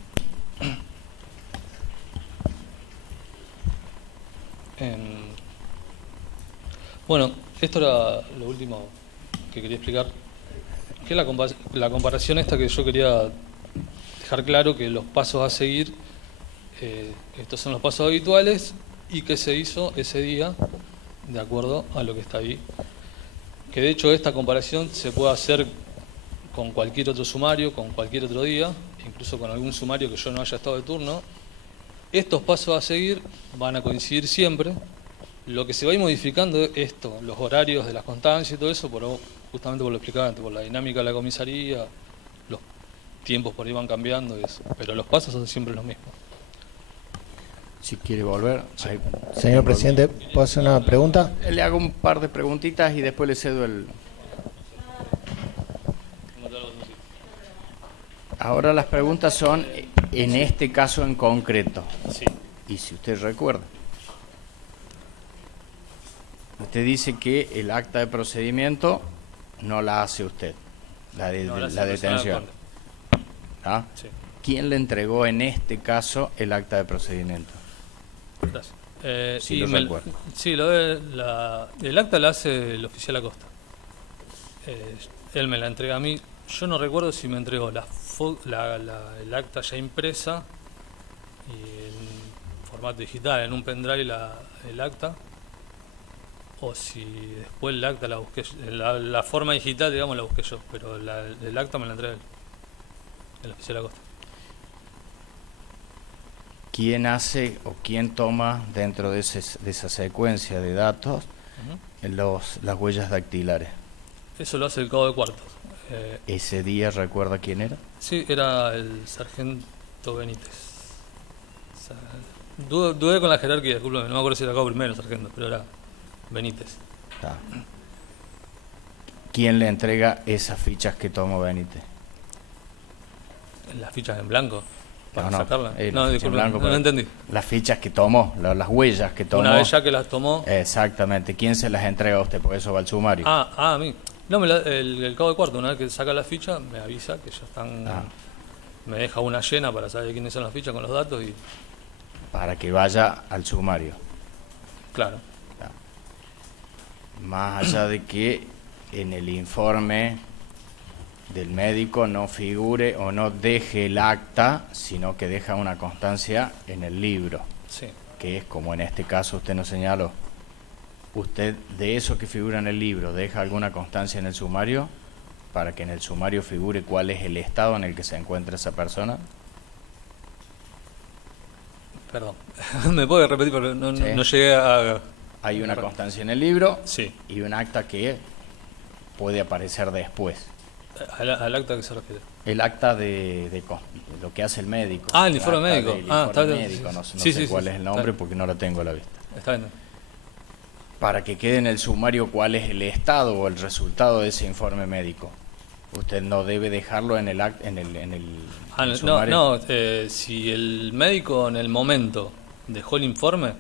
Bueno, esto era lo último que quería explicar. Que es la comparación esta que yo quería dejar claro, que los pasos a seguir, estos son los pasos habituales y que se hizo ese día de acuerdo a lo que está ahí. Que de hecho esta comparación se puede hacer con cualquier otro sumario, con cualquier otro día, incluso con algún sumario que yo no haya estado de turno. Estos pasos a seguir van a coincidir siempre. Lo que se va a ir modificando es esto, los horarios de las constancias y todo eso, justamente por lo explicaba antes, por la dinámica de la comisaría, los tiempos por ahí van cambiando y eso, pero los pasos son siempre los mismos. Si quiere volver. Sí. Señor presidente, ¿puedo hacer una pregunta? Le hago un par de preguntitas y después le cedo el... Ahora las preguntas son en este caso en concreto. Sí. Y si usted recuerda. Usted dice que el acta de procedimiento no la hace usted, la detención. ¿Ah? Sí. ¿Quién le entregó en este caso el acta de procedimiento? Gracias. Si lo recuerda. Sí, el acta la hace el oficial Acosta. Él me la entrega a mí. Yo no recuerdo si me entregó el acta ya impresa y en formato digital, en un pendrive el acta, o si después el acta la busqué, la forma digital, digamos, la busqué yo, pero el acta me la entrega el oficial Acosta. ¿Quién hace o quién toma dentro de esa secuencia de datos las huellas dactilares? Eso lo hace el cabo de cuartos. ¿Ese día recuerda quién era? Sí, era el sargento Benítez. Dudé con la jerarquía, discúlpame, no me acuerdo si era cabo primero sargento, pero era Benítez. Ah. ¿Quién le entrega esas fichas que tomó Benítez? ¿Las fichas en blanco? ¿Para sacarlas? No, disculpe, no entendí. Las fichas que tomó, las huellas que tomó. Una vez ya que las tomó. Exactamente. ¿Quién se las entrega a usted? Porque eso va al sumario. A mí. No, el cabo de cuarto, una vez que saca la ficha, me avisa que ya están. Me deja una llena para saber quiénes son las fichas con los datos y. Para que vaya al sumario. Claro. Más allá de que en el informe del médico no figure o no deje el acta, sino que deja una constancia en el libro. Sí. Que es como en este caso usted nos señaló. ¿Usted de eso que figura en el libro deja alguna constancia en el sumario para que en el sumario figure cuál es el estado en el que se encuentra esa persona? Perdón, ¿me puede repetir? Porque no llegué a... Hay una constancia en el libro, sí, y un acta que puede aparecer después. ¿Al acta que se refiere? El acta de lo que hace el médico. Ah, el informe médico. Está bien. Médico. No sé cuál es el nombre porque no lo tengo a la vista. Está bien. Para que quede en el sumario cuál es el estado o el resultado de ese informe médico. Usted no debe dejarlo en el sumario. Si el médico en el momento dejó el informe,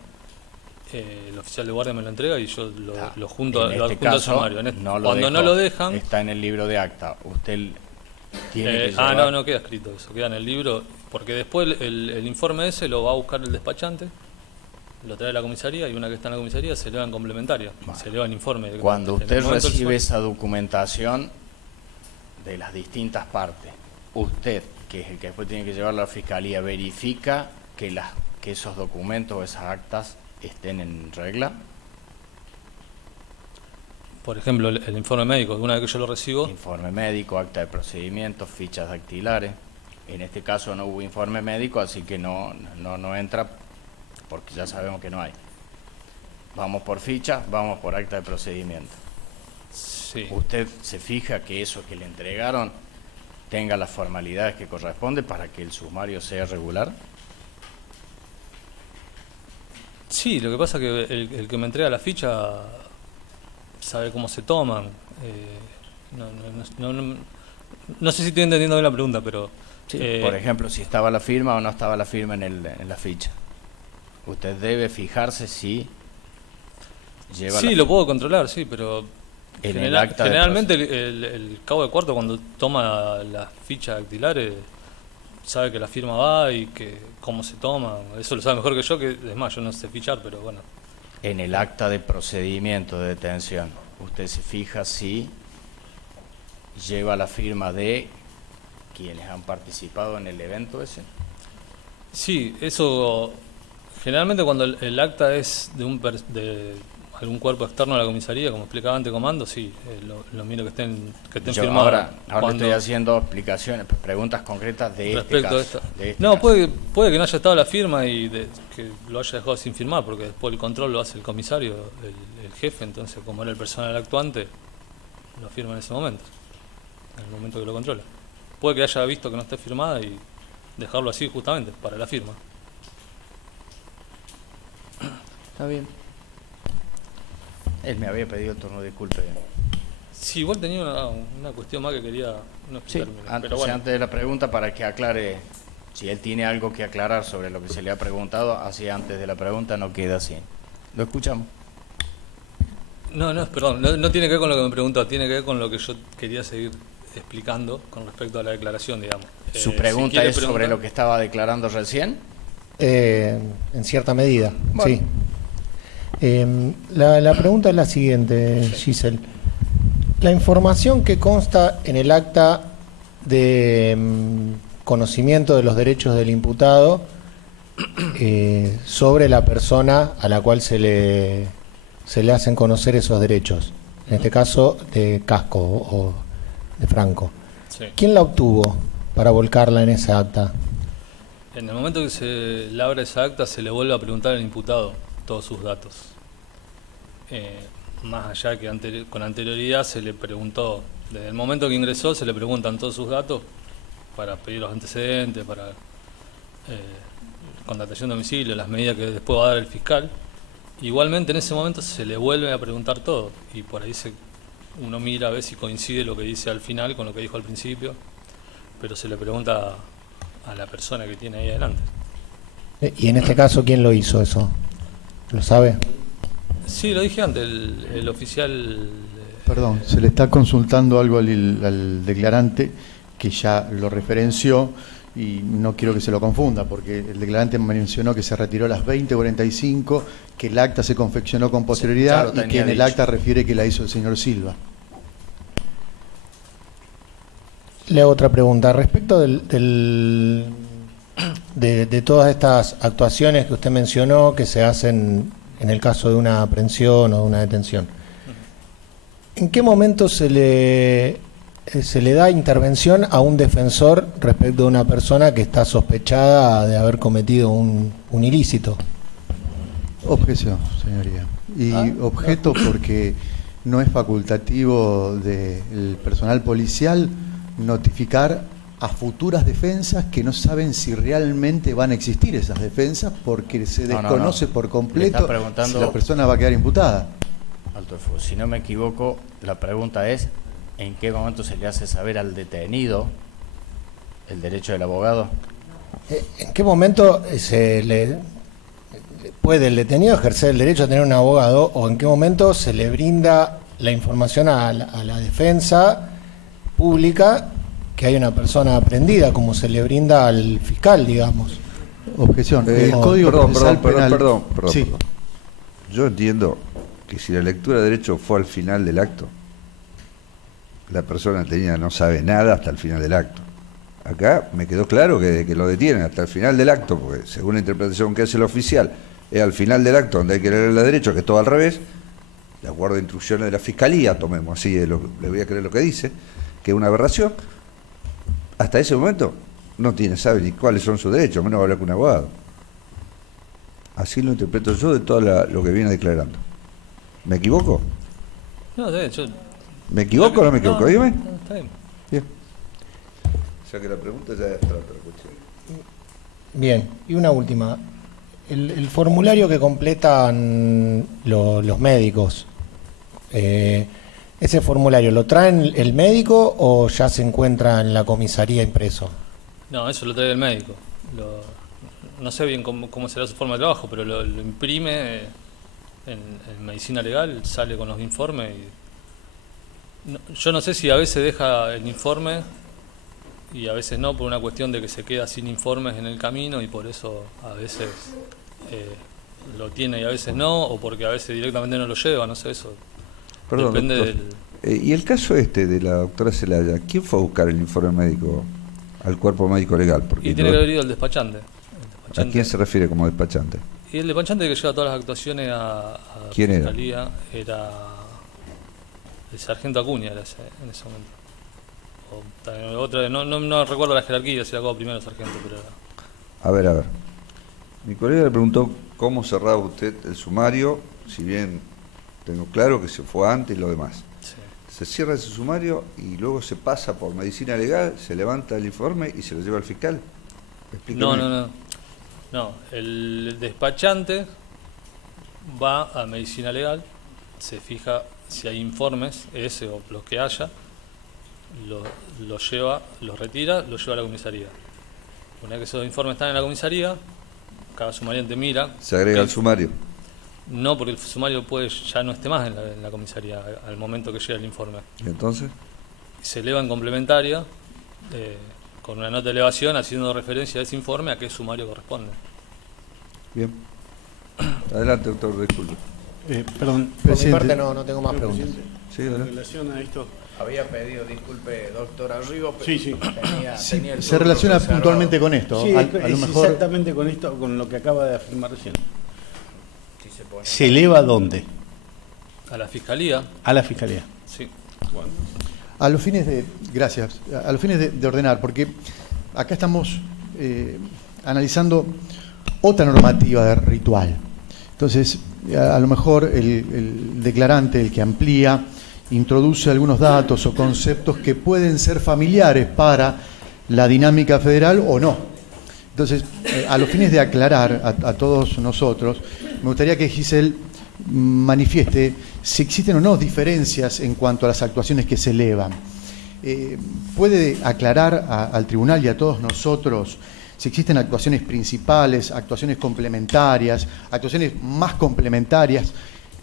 el oficial de guardia me lo entrega y yo lo junto al sumario. Cuando no lo dejan... Está en el libro de acta. Usted tiene que llevar... no queda escrito eso, queda en el libro, porque después el informe ese lo va a buscar el despachante, lo trae a la comisaría y una que está en la comisaría se eleva en complementaria, se eleva el informe. Cuando usted recibe esa documentación de las distintas partes, usted, que es el que después tiene que llevarlo a la fiscalía, verifica que esos documentos o esas actas estén en regla. Por ejemplo, el informe médico, una vez que yo lo recibo. Informe médico, acta de procedimiento, fichas dactilares. En este caso no hubo informe médico, así que no entra, porque ya sabemos que no hay. Vamos por ficha, vamos por acta de procedimiento. Sí. ¿Usted se fija que eso que le entregaron tenga las formalidades que corresponde para que el sumario sea regular? Sí, lo que pasa es que el que me entrega la ficha sabe cómo se toman. No sé si estoy entendiendo bien la pregunta, pero... Sí, por ejemplo, si estaba la firma o no estaba la firma en la ficha. Usted debe fijarse si lleva Sí, lo puedo controlar, sí, pero... generalmente el cabo de cuarto, cuando toma la ficha dactilares, sabe que la firma va y que cómo se toma. Eso lo sabe mejor que yo, que es más, yo no sé fichar, pero bueno. En el acta de procedimiento de detención, usted se fija si lleva la firma de quienes han participado en el evento ese. Sí, eso generalmente cuando el acta es de algún cuerpo externo a la comisaría, como explicaba antes comando, sí, lo miro que estén firmados. Ahora estoy haciendo explicaciones, preguntas concretas de respecto este caso. No, puede que no haya estado la firma y que lo haya dejado sin firmar, porque después el control lo hace el comisario, el jefe, entonces como era el personal actuante, lo firma en ese momento, en el momento que lo controla. Puede que haya visto que no esté firmada y dejarlo así justamente, para la firma. Está bien. Él me había pedido el turno, disculpe. Sí, igual tenía una cuestión más que quería no explicarme. Sí, antes de la pregunta, para que aclare, si él tiene algo que aclarar sobre lo que se le ha preguntado, así antes de la pregunta no queda así. Lo escuchamos. Perdón, no tiene que ver con lo que me preguntó, tiene que ver con lo que yo quería seguir explicando con respecto a la declaración, digamos. ¿Su pregunta es sobre lo que estaba declarando recién? En cierta medida, bueno. Sí. La pregunta es la siguiente, Giselle. La información que consta en el acta de conocimiento de los derechos del imputado sobre la persona a la cual se le hacen conocer esos derechos, en este caso de Casco o de Franco. Sí. ¿Quién la obtuvo para volcarla en esa acta? En el momento que se le abre esa acta, se le vuelve a preguntar al imputado todos sus datos. Más allá que con anterioridad se le preguntó, desde el momento que ingresó se le preguntan todos sus datos para pedir los antecedentes, para contratación de domicilio, las medidas que después va a dar el fiscal. Igualmente en ese momento se le vuelve a preguntar todo y por ahí uno mira a ver si coincide lo que dice al final con lo que dijo al principio, pero se le pregunta a la persona que tiene ahí adelante. ¿Y en este caso quién lo hizo eso? ¿Lo sabe? Sí, lo dije antes, el oficial... Perdón, se le está consultando algo al declarante que ya lo referenció y no quiero que se lo confunda porque el declarante mencionó que se retiró a las 20:45, que el acta se confeccionó con posterioridad y que en el acta refiere que la hizo el señor Silva. Le hago otra pregunta. Respecto de todas estas actuaciones que usted mencionó que se hacen en el caso de una aprehensión o de una detención, ¿en qué momento se le da intervención a un defensor respecto de una persona que está sospechada de haber cometido un ilícito? Objeción, señoría. Y objeto porque no es facultativo del personal policial notificar a futuras defensas que no saben si realmente van a existir esas defensas porque se desconoce por completo si la persona va a quedar imputada. Alto el fuego. Si no me equivoco, la pregunta es ¿en qué momento se le hace saber al detenido el derecho del abogado? ¿En qué momento puede el detenido ejercer el derecho a tener un abogado o en qué momento se le brinda la información a la defensa pública que hay una persona aprendida, como se le brinda al fiscal, digamos? Objeción. El Código Procesal Penal... Perdón. Sí. Yo entiendo que si la lectura de derecho fue al final del acto, la persona no sabe nada hasta el final del acto. Acá me quedó claro que lo detienen hasta el final del acto, porque según la interpretación que hace el oficial, es al final del acto donde hay que leer la derecho, que es todo al revés, de acuerdo a instrucciones de la Fiscalía, tomemos así, le voy a creer lo que dice, que es una aberración. Hasta ese momento no sabe ni cuáles son sus derechos, menos hablar con un abogado. Así lo interpreto yo de todo lo que viene declarando. ¿Me equivoco? No, de hecho... ¿Me equivoco o no me equivoco? Dime. No, está bien. Bien. O sea que la pregunta ya es otra cuestión. Bien, y una última. El formulario que completan los médicos, ¿ese formulario lo traen el médico o ya se encuentra en la comisaría impreso? No, eso lo trae el médico. No sé bien cómo será su forma de trabajo, pero lo imprime en medicina legal, sale con los informes. Yo no sé si a veces deja el informe y a veces no, por una cuestión de que se queda sin informes en el camino y por eso a veces lo tiene y a veces no, o porque a veces directamente no lo lleva, no sé, eso. Perdón, depende doctor. del... Y el caso de la doctora Celaya, ¿quién fue a buscar el informe médico al cuerpo médico legal? Porque Y tiene que haber ido el despachante. ¿A quién se refiere como despachante? Y el despachante que lleva todas las actuaciones a ¿Quién era? Fiscalía era el sargento Acuña en ese momento. O también otra, no recuerdo la jerarquía, si era como primero sargento, pero era... A ver. Mi colega le preguntó cómo cerraba usted el sumario, si bien tengo claro que se fue antes y lo demás. Sí. Se cierra ese sumario y luego se pasa por medicina legal, se levanta el informe y se lo lleva al fiscal. Explíqueme. No, el despachante va a medicina legal, se fija si hay informes, ese o los que haya, los lleva, los retira, los lleva a la comisaría. Una vez que esos informes están en la comisaría, cada sumariante mira. ¿Se agrega al sumario? No, porque el sumario ya no esté más en la comisaría al momento que llega el informe. ¿Y entonces? Se eleva en complementaria, con una nota de elevación haciendo referencia a ese informe a qué sumario corresponde. Bien. Adelante, doctor, disculpe. Perdón, por mi parte no tengo más preguntas. Sí, en relación a esto... Había pedido, disculpe, doctor Arrigo, pero sí. tenía el se relaciona turno puntualmente cerrado. con esto. Sí, a lo mejor... exactamente con esto, con lo que acaba de afirmar recién. Si se pone. ¿Se eleva dónde? A la fiscalía. A la fiscalía. Sí. Bueno. A los fines de... Gracias. A los fines de ordenar, porque acá estamos analizando otra normativa de ritual. Entonces, a lo mejor el declarante, el que amplía, introduce algunos datos o conceptos que pueden ser familiares para la dinámica federal o no. Entonces, a los fines de aclarar a todos nosotros, me gustaría que Giselle manifieste si existen o no diferencias en cuanto a las actuaciones que se elevan. ¿Puede aclarar al tribunal y a todos nosotros si existen actuaciones principales, actuaciones complementarias, actuaciones más complementarias?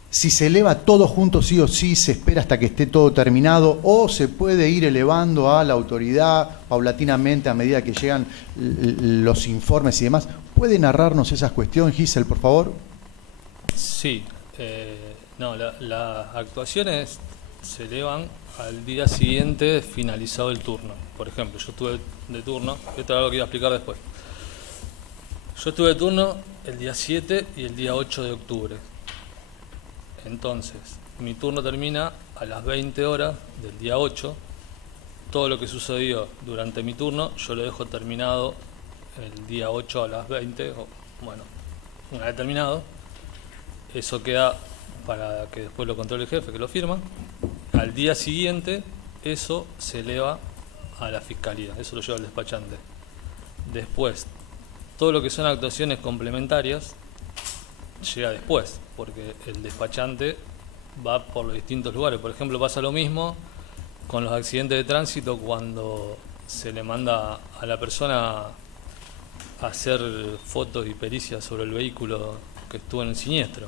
Si se eleva todo junto sí o sí, se espera hasta que esté todo terminado, o se puede ir elevando a la autoridad paulatinamente a medida que llegan los informes y demás. ¿Puede narrarnos esas cuestiones, Giselle, por favor? Sí. Las actuaciones se elevan al día siguiente finalizado el turno. Por ejemplo, yo estuve de turno, esto es algo que iba a explicar después. Yo estuve de turno el día 7 y el día 8 de octubre. Entonces, mi turno termina a las 20 horas del día 8. Todo lo que sucedió durante mi turno, yo lo dejo terminado el día 8 a las 20. Una vez terminado, eso queda para que después lo controle el jefe, que lo firma. Al día siguiente, eso se eleva a la fiscalía, eso lo lleva el despachante. Después, todo lo que son actuaciones complementarias llega después, porque el despachante va por los distintos lugares. Por ejemplo, pasa lo mismo con los accidentes de tránsito cuando se le manda a la persona a hacer fotos y pericias sobre el vehículo que estuvo en el siniestro.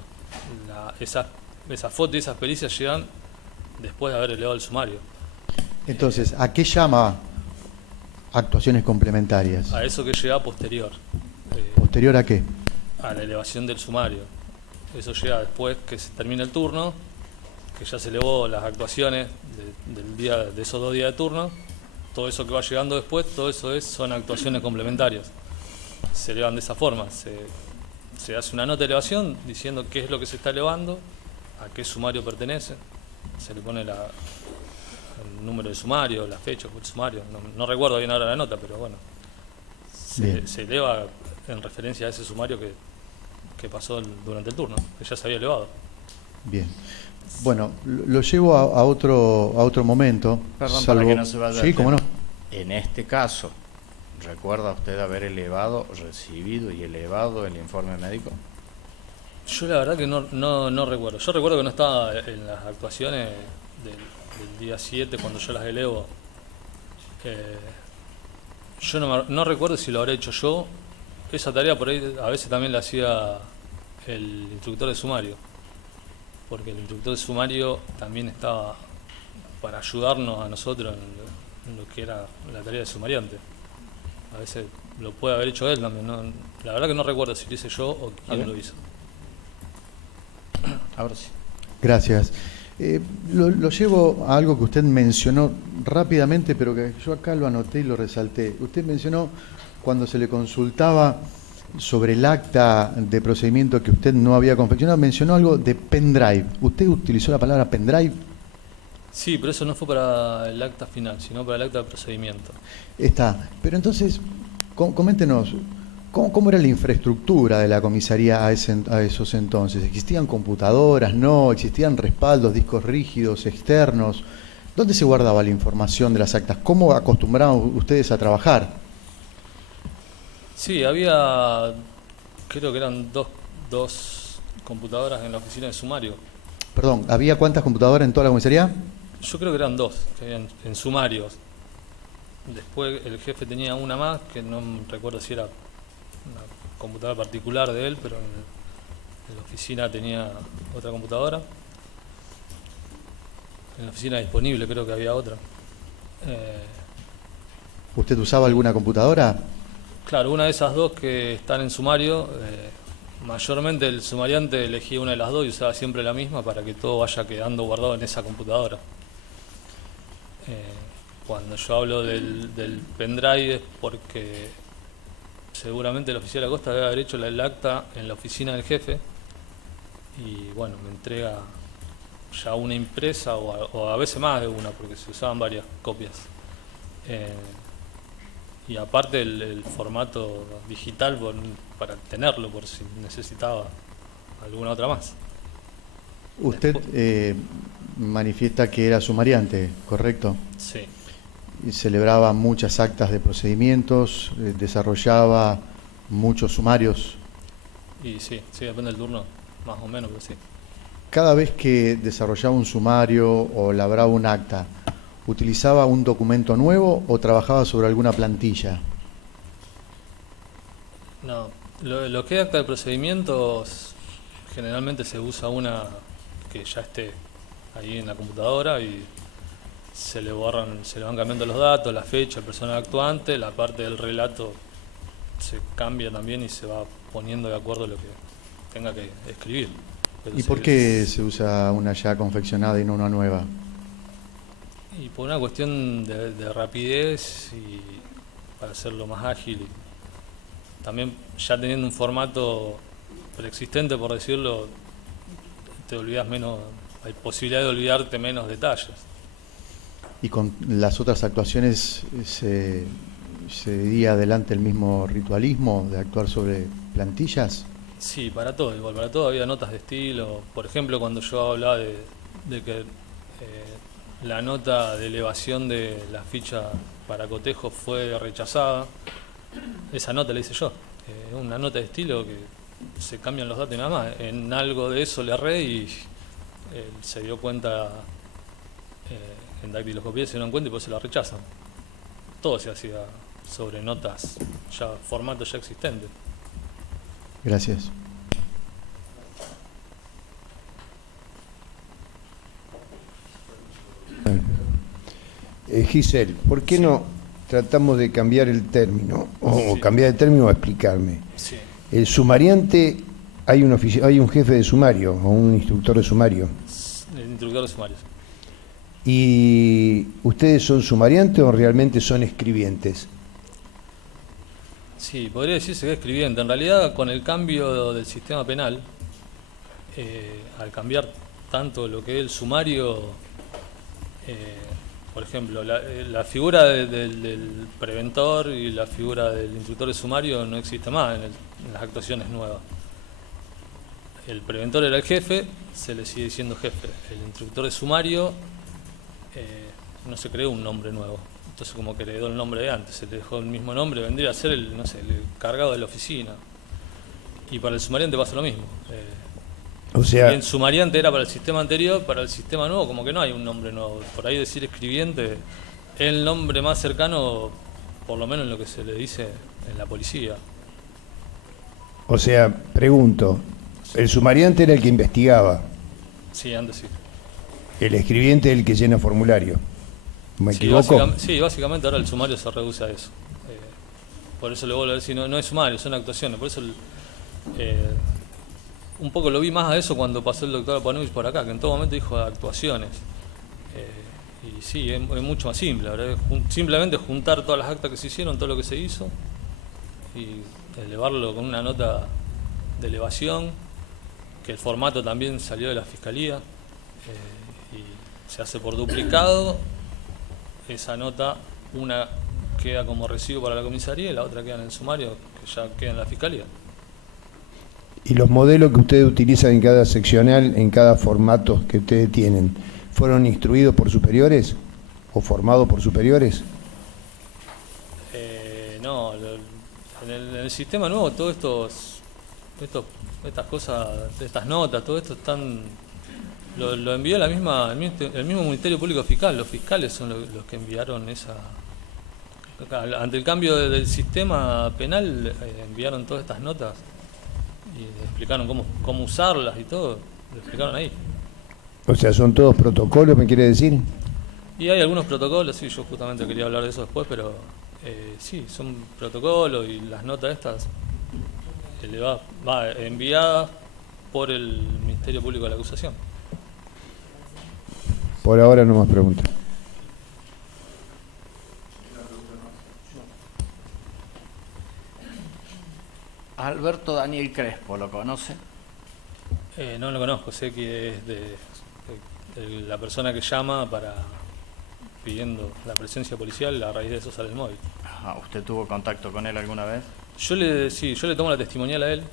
Esas fotos y esas pericias llegan después de haber elevado el sumario. Entonces, ¿a qué llama actuaciones complementarias? A eso que llega posterior. ¿Posterior a qué? A la elevación del sumario. Eso llega después que se termina el turno, que ya se elevó las actuaciones de esos 2 días de turno. Todo eso que va llegando después, todo eso son actuaciones complementarias. Se elevan de esa forma. Se hace una nota de elevación diciendo qué es lo que se está elevando, a qué sumario pertenece. Se le pone el número de sumario, la fecha del sumario. No recuerdo bien ahora la nota, pero bueno. se eleva en referencia a ese sumario que pasó durante el turno, que ya se había elevado. Bien. Bueno, lo llevo a otro momento. Perdón, para que no se vaya. Sí, cómo no. En este caso, ¿recuerda usted haber recibido y elevado el informe médico? Yo la verdad que no recuerdo. Yo recuerdo que no estaba en las actuaciones del día 7 cuando yo las elevo. Yo no recuerdo si lo habré hecho yo. Esa tarea por ahí a veces también la hacía el instructor de sumario, porque el instructor de sumario también estaba para ayudarnos a nosotros en lo que era la tarea de sumariante. A veces lo puede haber hecho él también. La verdad que no recuerdo si lo hice yo o quién lo hizo. Ahora sí. Gracias. Lo llevo a algo que usted mencionó rápidamente, pero que yo acá lo anoté y lo resalté. Usted mencionó cuando se le consultaba sobre el acta de procedimiento que usted no había confeccionado, mencionó algo de pendrive. ¿Usted utilizó la palabra pendrive? Sí, pero eso no fue para el acta final, sino para el acta de procedimiento. Está. Pero entonces, coméntenos, ¿cómo era la infraestructura de la comisaría a esos entonces? ¿Existían computadoras? ¿No? ¿Existían respaldos, discos rígidos, externos? ¿Dónde se guardaba la información de las actas? ¿Cómo acostumbraban ustedes a trabajar? Sí, había, creo que eran dos computadoras en la oficina de sumario. Perdón, ¿había cuántas computadoras en toda la comisaría? Yo creo que eran dos, que habían en sumarios. Después el jefe tenía una más, que no recuerdo si era una computadora particular de él, pero en la oficina tenía otra computadora. En la oficina disponible creo que había otra. ¿Usted usaba alguna computadora? Claro, una de esas dos que están en sumario, mayormente el sumariante elegía una de las dos y usaba siempre la misma para que todo vaya quedando guardado en esa computadora. Cuando yo hablo del pendrive es porque seguramente el oficial Acosta debe haber hecho el acta en la oficina del jefe y bueno, me entrega ya una impresa o a veces más de una porque se usaban varias copias. Y aparte el formato digital para tenerlo por si necesitaba alguna otra más. Usted manifiesta que era sumariante, ¿correcto? Sí. Y celebraba muchas actas de procedimientos, desarrollaba muchos sumarios. Y sí, depende del turno, más o menos, pero sí. Cada vez que desarrollaba un sumario o labraba un acta, ¿utilizaba un documento nuevo o trabajaba sobre alguna plantilla? No, lo que es acta de procedimientos, generalmente se usa una que ya esté ahí en la computadora y se le van cambiando los datos, la fecha, el personal actuante, la parte del relato se cambia también y se va poniendo de acuerdo a lo que tenga que escribir. Pero ¿Y por qué se usa una ya confeccionada y no una nueva? Y por una cuestión de rapidez y para hacerlo más ágil. Y también ya teniendo un formato preexistente, por decirlo, te olvidas menos, hay posibilidad de olvidarte menos detalles. ¿Y con las otras actuaciones se seguía adelante el mismo ritualismo de actuar sobre plantillas? Sí, para todo, igual, para todo había notas de estilo. Por ejemplo, cuando yo hablaba de que la nota de elevación de la ficha para cotejo fue rechazada, esa nota la hice yo. Una nota de estilo que se cambian los datos y nada más. En algo de eso le erré y se dio cuenta en dactiloscopía, se dieron cuenta y pues se la rechazan. Todo se hacía sobre notas, ya formato ya existente. Gracias. Giselle, ¿por qué no tratamos de cambiar el término? O cambiar el término o explicarme. Sí. El sumariante, hay un jefe de sumario o un instructor de sumario. El instructor de sumarios. ¿Y ustedes son sumariantes o realmente son escribientes? Sí, podría decirse que es escribiente. En realidad, con el cambio del sistema penal, al cambiar tanto lo que es el sumario, por ejemplo, la figura del preventor y la figura del instructor de sumario no existe más en las actuaciones nuevas. El preventor era el jefe, se le sigue diciendo jefe. El instructor de sumario no se creó un nombre nuevo. Entonces como que le heredó el nombre de antes, se le dejó el mismo nombre, vendría a ser el encargado de la oficina. Y para el sumariante pasa lo mismo. O sea, el sumariante era para el sistema anterior, para el sistema nuevo como que no hay un nombre nuevo. Por ahí decir escribiente es el nombre más cercano, por lo menos en lo que se le dice en la policía. o sea, pregunto, el sumariante era el que investigaba, Sí, antes sí. el escribiente el que llena formulario. ¿Me equivoco? Sí, básicamente ahora el sumario se reduce a eso. Por eso le vuelvo a decir, no es sumario, son actuaciones. Por eso un poco lo vi más a eso cuando pasó el doctor Apanovich por acá, que en todo momento dijo actuaciones. Y sí, es mucho más simple. ¿Verdad? Simplemente juntar todas las actas que se hicieron, todo lo que se hizo, y elevarlo con una nota de elevación, que el formato también salió de la Fiscalía, y se hace por duplicado. Esa nota, una queda como recibo para la comisaría y la otra queda en el sumario, que ya queda en la Fiscalía. ¿Y los modelos que ustedes utilizan en cada seccional, en cada formato que ustedes tienen, fueron instruidos por superiores o formados por superiores? No, en el sistema nuevo todos estas cosas, estas notas, todo esto están, lo envió el mismo Ministerio Público Fiscal. Los fiscales son los que enviaron esa. Ante el cambio del sistema penal, enviaron todas estas notas y explicaron cómo usarlas y todo, lo explicaron ahí. O sea, ¿son todos protocolos, me quiere decir? Y hay algunos protocolos, sí, yo justamente quería hablar de eso después, pero sí, son protocolos y las notas estas va enviadas por el Ministerio Público de la Acusación. Por ahora no más preguntas. Alberto Daniel Crespo, ¿lo conoce? No lo conozco, sé que es de la persona que llama pidiendo la presencia policial, a raíz de eso sale el móvil. Ajá, ¿usted tuvo contacto con él alguna vez? Yo le tomo la testimonial a él.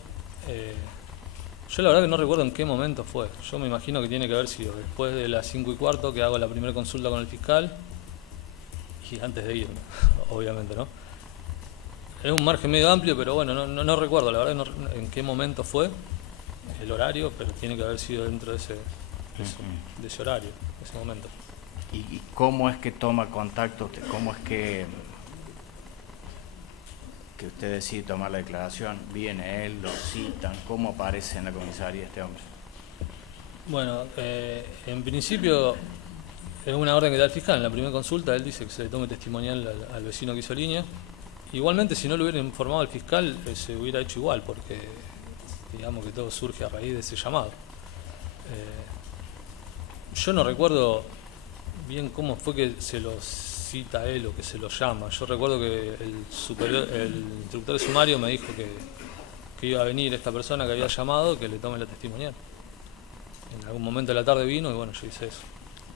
Yo la verdad que no recuerdo en qué momento fue. Yo me imagino que tiene que haber sido después de las 5:15 que hago la primera consulta con el fiscal y antes de irme, obviamente, ¿no? Es un margen medio amplio, pero bueno, no recuerdo la verdad en qué momento fue el horario, pero tiene que haber sido dentro de ese horario, ese momento. ¿Y cómo es que toma contacto? ¿Cómo es que usted decide tomar la declaración? ¿Viene él, lo citan? ¿Cómo aparece en la comisaría este hombre? Bueno, en principio es una orden que da el fiscal. En la primera consulta él dice que se le tome testimonial al vecino que hizo línea. Igualmente, si no lo hubiera informado al fiscal, se hubiera hecho igual, porque digamos que todo surge a raíz de ese llamado. Yo no recuerdo bien cómo fue que se lo cita él o que se lo llama. Yo recuerdo que el instructor de sumario me dijo que iba a venir esta persona que había llamado, que le tome la testimonial. En algún momento de la tarde vino y bueno, yo hice eso.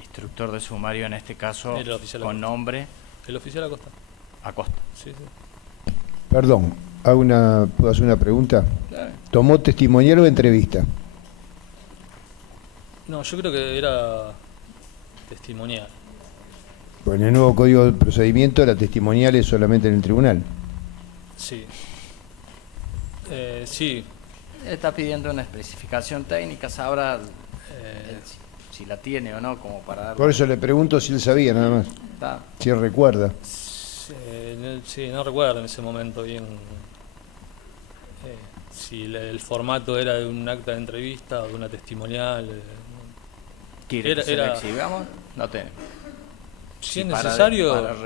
Instructor de sumario en este caso, con nombre. El oficial Acosta. Acosta. Sí, sí. Perdón, ¿puedo hacer una pregunta? Claro. ¿Tomó testimonial o entrevista? No, yo creo que era testimonial. Pues en el nuevo Código de Procedimiento la testimonial es solamente en el tribunal. Sí. Sí. Está pidiendo una especificación técnica, sabrá si la tiene o no, como para darle. Por eso le pregunto si él sabía nada más. Está. Si él recuerda. Sí, no recuerdo en ese momento bien si el formato era de un acta de entrevista o de una testimonial. ¿Quiere que se la exhibamos? No tenemos. Si es necesario.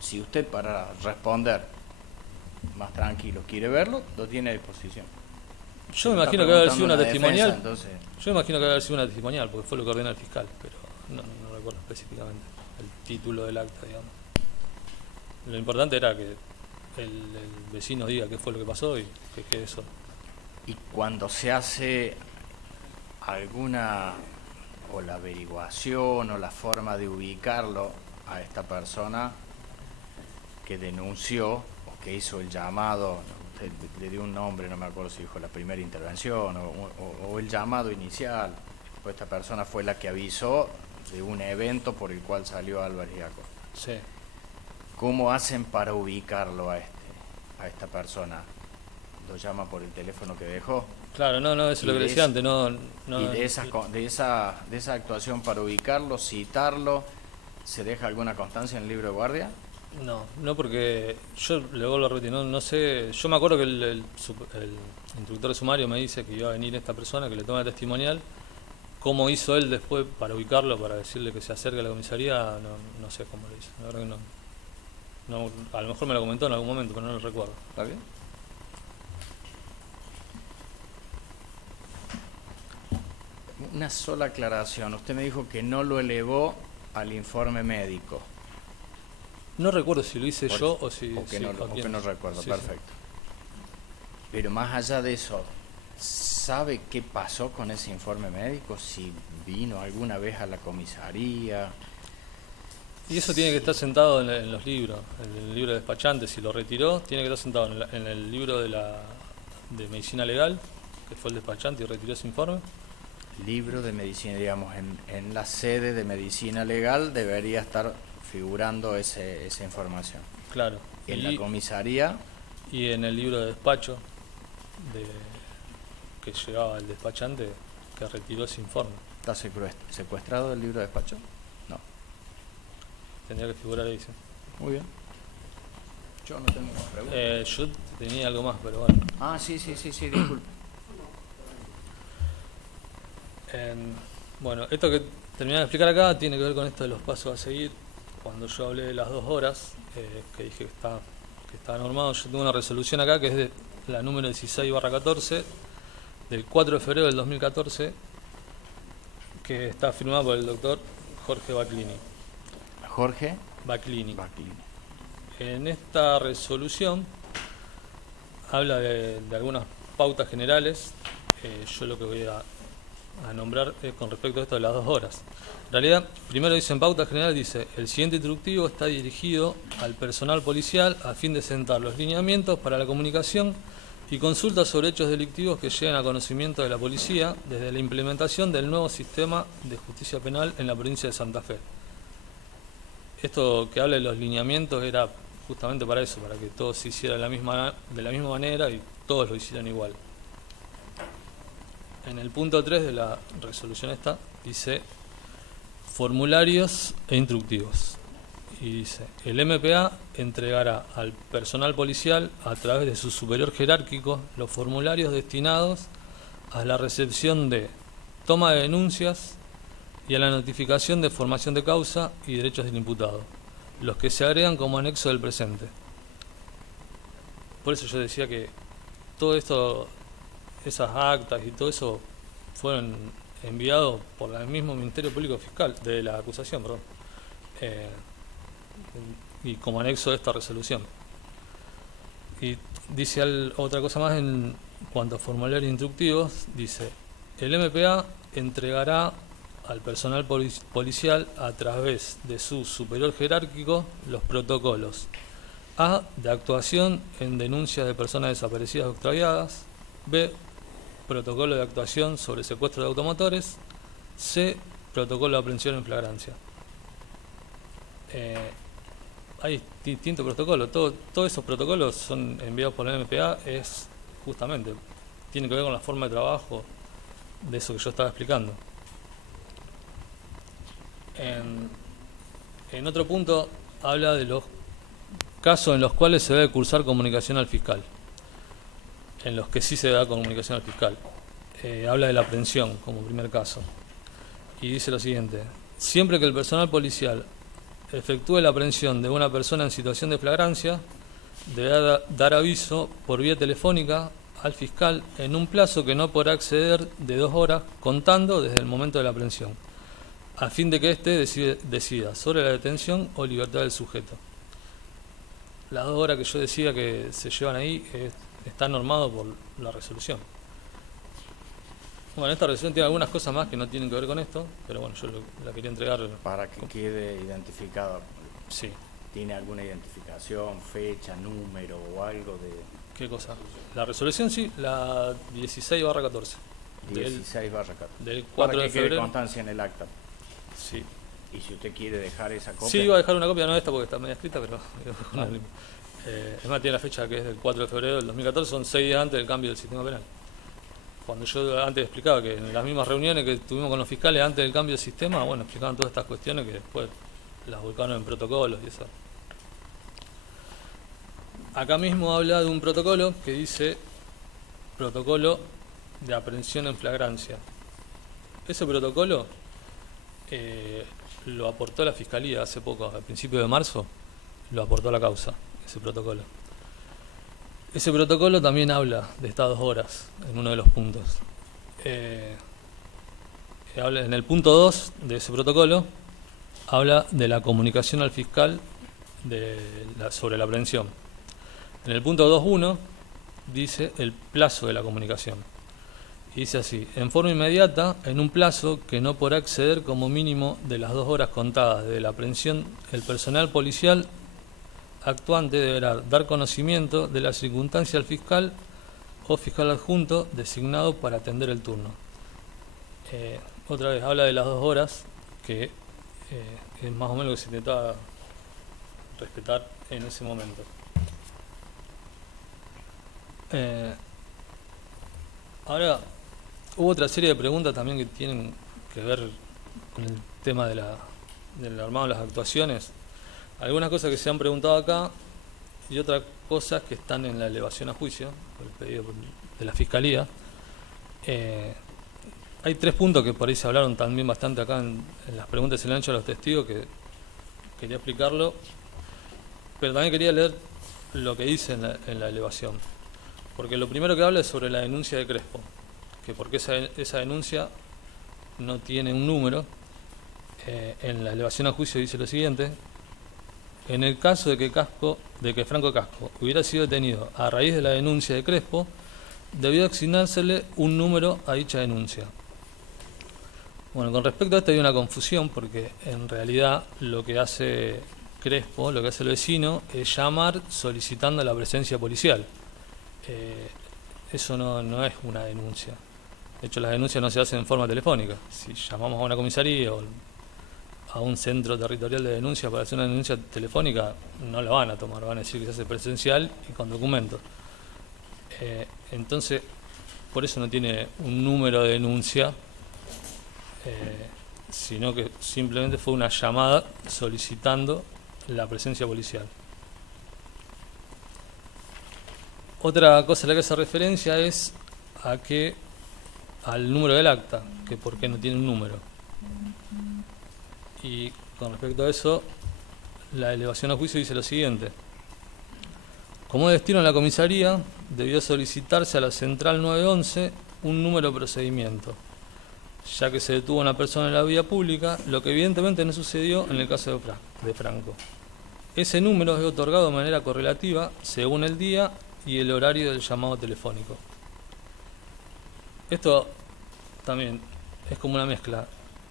Si usted para responder más tranquilo quiere verlo, lo tiene a disposición. Yo me imagino que debe haber sido una testimonial. Defensa, yo me imagino que debe haber sido una testimonial, porque fue lo que ordenó el fiscal, pero no recuerdo específicamente el título del acta, digamos. Lo importante era que el vecino diga qué fue lo que pasó y que quede eso. Y cuando se hace alguna, o la averiguación o la forma de ubicarlo a esta persona que denunció o que hizo el llamado, usted le dio un nombre, no me acuerdo si dijo la primera intervención o el llamado inicial, pues esta persona fue la que avisó de un evento por el cual salió Álvarez y Acosta. Sí. ¿Cómo hacen para ubicarlo a esta persona? ¿Lo llama por el teléfono que dejó? Claro, no, eso es lo que decía antes. Y de esa actuación para ubicarlo, citarlo, ¿se deja alguna constancia en el libro de guardia? No, porque yo le vuelvo a repetir, no sé, yo me acuerdo que el instructor de sumario me dice que iba a venir esta persona, que le toma testimonial. ¿Cómo hizo él después para ubicarlo, para decirle que se acerque a la comisaría? No sé cómo lo hizo, la verdad que no, a lo mejor me lo comentó en algún momento, pero no lo recuerdo. ¿Está bien? Una sola aclaración, usted me dijo que no lo elevó al informe médico. No recuerdo si lo hice yo o si... O que no recuerdo, sí, perfecto. Sí. Pero más allá de eso, ¿sabe qué pasó con ese informe médico? Si vino alguna vez a la comisaría. Y eso tiene que estar sentado en los libros, en el libro de despachante. Si lo retiró, tiene que estar sentado en el libro de medicina legal, que fue el despachante y retiró ese informe. Libro de medicina, digamos, en la sede de medicina legal debería estar figurando esa información. Claro. En la comisaría. Y en el libro de despacho que llevaba el despachante que retiró ese informe. ¿Está secuestrado el libro de despacho? No. Tendría que figurar ahí, sí. Muy bien. Yo no tengo más preguntas. Yo tenía algo más, pero bueno. Ah, sí, disculpe. Bueno, esto que terminé de explicar acá tiene que ver con esto de los pasos a seguir. Cuando yo hablé de las 2 horas, que dije que estaba normado, yo tengo una resolución acá que es de la número 16/14 del 4 de febrero del 2014, que está firmada por el doctor Jorge Baclini. Jorge Baclini. En esta resolución habla de algunas pautas generales. Yo lo que voy a nombrar con respecto a esto de las 2 horas. En realidad, primero dice en pauta general, dice: el siguiente instructivo está dirigido al personal policial a fin de sentar los lineamientos para la comunicación y consultas sobre hechos delictivos que lleguen a conocimiento de la policía desde la implementación del nuevo sistema de justicia penal en la provincia de Santa Fe. Esto que habla de los lineamientos era justamente para eso, para que todo se hiciera de la misma manera y todos lo hicieran igual. En el punto 3 de la resolución esta dice formularios e instructivos. Y dice: el MPA entregará al personal policial a través de su superior jerárquico los formularios destinados a la recepción de toma de denuncias y a la notificación de formación de causa y derechos del imputado, los que se agregan como anexo del presente. Por eso yo decía que todo esto, esas actas y todo eso fueron enviados por el mismo Ministerio Público Fiscal, de la acusación, perdón, y como anexo de esta resolución. Y dice otra cosa más en cuanto a formularios instructivos, dice: el MPA entregará al personal policial a través de su superior jerárquico los protocolos: A, de actuación en denuncias de personas desaparecidas o extraviadas; B, protocolo de actuación sobre secuestro de automotores; C, protocolo de aprehensión en flagrancia. Hay distintos protocolos, todos esos protocolos son enviados por la MPA, tiene que ver con la forma de trabajo de eso que yo estaba explicando. En otro punto habla de los casos en los cuales se debe cursar comunicación al fiscal, en los que sí se da comunicación al fiscal. Habla de la aprehensión como primer caso y dice lo siguiente: siempre que el personal policial efectúe la aprehensión de una persona en situación de flagrancia, deberá dar aviso por vía telefónica al fiscal en un plazo que no podrá exceder de 2 horas contando desde el momento de la aprehensión, a fin de que éste decida sobre la detención o libertad del sujeto. Las 2 horas que yo decía que se llevan ahí está normado por la resolución. Bueno, esta resolución tiene algunas cosas más que no tienen que ver con esto, pero bueno, yo la quería entregar para que quede identificado Sí. ¿Tiene alguna identificación, fecha, número o algo de...? ¿Qué cosa? La resolución sí, la 16/14. 16/14. Del 4 de que quede febrero. constancia en el acta. Sí. Y si usted quiere dejar esa copia... Sí, iba a dejar una copia, no esta porque está media escrita, pero... es más, tiene la fecha que es del 4 de febrero del 2014, son 6 días antes del cambio del sistema penal. Cuando yo antes explicaba que en las mismas reuniones que tuvimos con los fiscales antes del cambio del sistema, bueno, explicaban todas estas cuestiones que después las volcaron en protocolos y eso. Acá mismo habla de un protocolo que dice protocolo de aprehensión en flagrancia. Ese protocolo lo aportó la Fiscalía hace poco, a principios de marzo, lo aportó a la causa, ese protocolo. Ese protocolo también habla de estas 2 horas en uno de los puntos. En el punto 2 de ese protocolo habla de la comunicación al fiscal sobre la aprehensión. En el punto 2.1 dice el plazo de la comunicación. Y dice así: en forma inmediata, en un plazo que no podrá exceder como mínimo de las 2 horas contadas de la aprehensión, el personal policial actuante deberá dar conocimiento de la circunstancia al fiscal o fiscal adjunto designado para atender el turno. Otra vez habla de las 2 horas, que es más o menos lo que se intentaba respetar en ese momento. Ahora, hubo otra serie de preguntas también que tienen que ver con el tema del armado de las actuaciones. Algunas cosas que se han preguntado acá y otras cosas que están en la elevación a juicio, por el pedido de la Fiscalía. Hay 3 puntos que por ahí se hablaron también bastante acá en las preguntas que se le han hecho a los testigos, que quería explicarlo, pero también quería leer lo que dice en la elevación. Porque lo primero que habla es sobre la denuncia de Crespo, que porque esa denuncia no tiene un número. En la elevación a juicio dice lo siguiente: en el caso de que Franco Casco hubiera sido detenido a raíz de la denuncia de Crespo, debió asignársele un número a dicha denuncia. Bueno, con respecto a esto hay una confusión, porque en realidad lo que hace Crespo, lo que hace el vecino, es llamar solicitando la presencia policial. Eso no es una denuncia. De hecho, las denuncias no se hacen en forma telefónica. Si llamamos a una comisaría o a un centro territorial de denuncia para hacer una denuncia telefónica, no la van a tomar, van a decir que se hace presencial y con documentos. Entonces, por eso no tiene un número de denuncia, sino que simplemente fue una llamada solicitando la presencia policial. Otra cosa a la que hace referencia es al número del acta, que por qué no tiene un número. Y con respecto a eso, la elevación a juicio dice lo siguiente: como destino en la comisaría, debió solicitarse a la central 911 un número de procedimiento, ya que se detuvo una persona en la vía pública, lo que evidentemente no sucedió en el caso de Franco. Ese número es otorgado de manera correlativa según el día y el horario del llamado telefónico. Esto también es como una mezcla.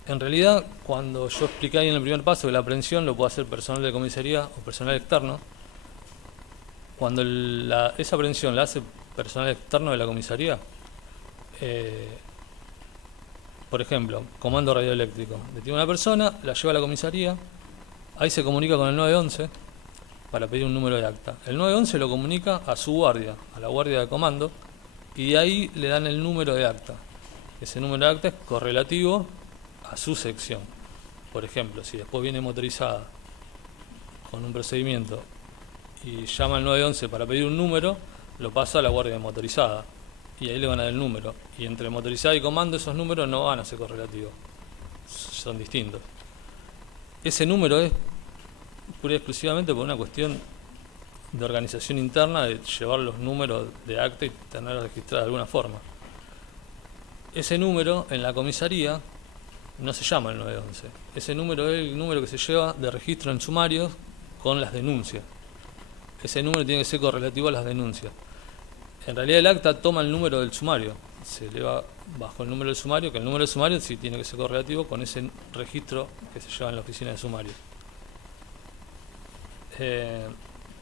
En realidad, cuando yo expliqué ahí en el primer paso que la aprehensión lo puede hacer personal de comisaría o personal externo, cuando esa aprehensión la hace personal externo de la comisaría, por ejemplo, comando radioeléctrico, detiene a una persona, la lleva a la comisaría, ahí se comunica con el 911 para pedir un número de acta. El 911 lo comunica a su guardia, a la guardia de comando, y de ahí le dan el número de acta. Ese número de acta es correlativo a su sección. Por ejemplo, si después viene motorizada con un procedimiento y llama al 911 para pedir un número, lo pasa a la guardia de motorizada y ahí le van a dar el número. Y entre motorizada y comando esos números no van a ser correlativos, son distintos. Ese número es pura y exclusivamente por una cuestión de organización interna, de llevar los números de acta y tenerlos registrados de alguna forma. Ese número en la comisaría no se llama el 911. Ese número es el número que se lleva de registro en sumarios con las denuncias. Ese número tiene que ser correlativo a las denuncias. En realidad el acta toma el número del sumario, se eleva bajo el número del sumario, que el número del sumario sí tiene que ser correlativo con ese registro que se lleva en la oficina de sumario.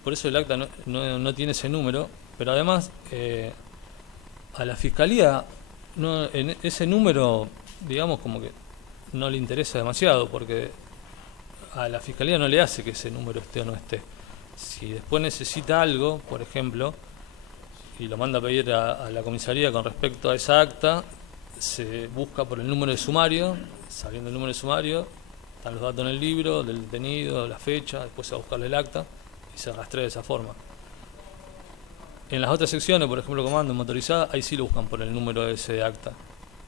Por eso el acta no tiene ese número, pero además a la Fiscalía en ese número, digamos, como que no le interesa demasiado, porque a la Fiscalía no le hace que ese número esté o no esté. Si después necesita algo, por ejemplo, y lo manda a pedir a la comisaría con respecto a esa acta, se busca por el número de sumario, sabiendo el número de sumario, están los datos en el libro del detenido, la fecha, después se va a buscarle el acta y se rastrea de esa forma. En las otras secciones, por ejemplo, comando motorizada, ahí sí lo buscan por el número de ese acta,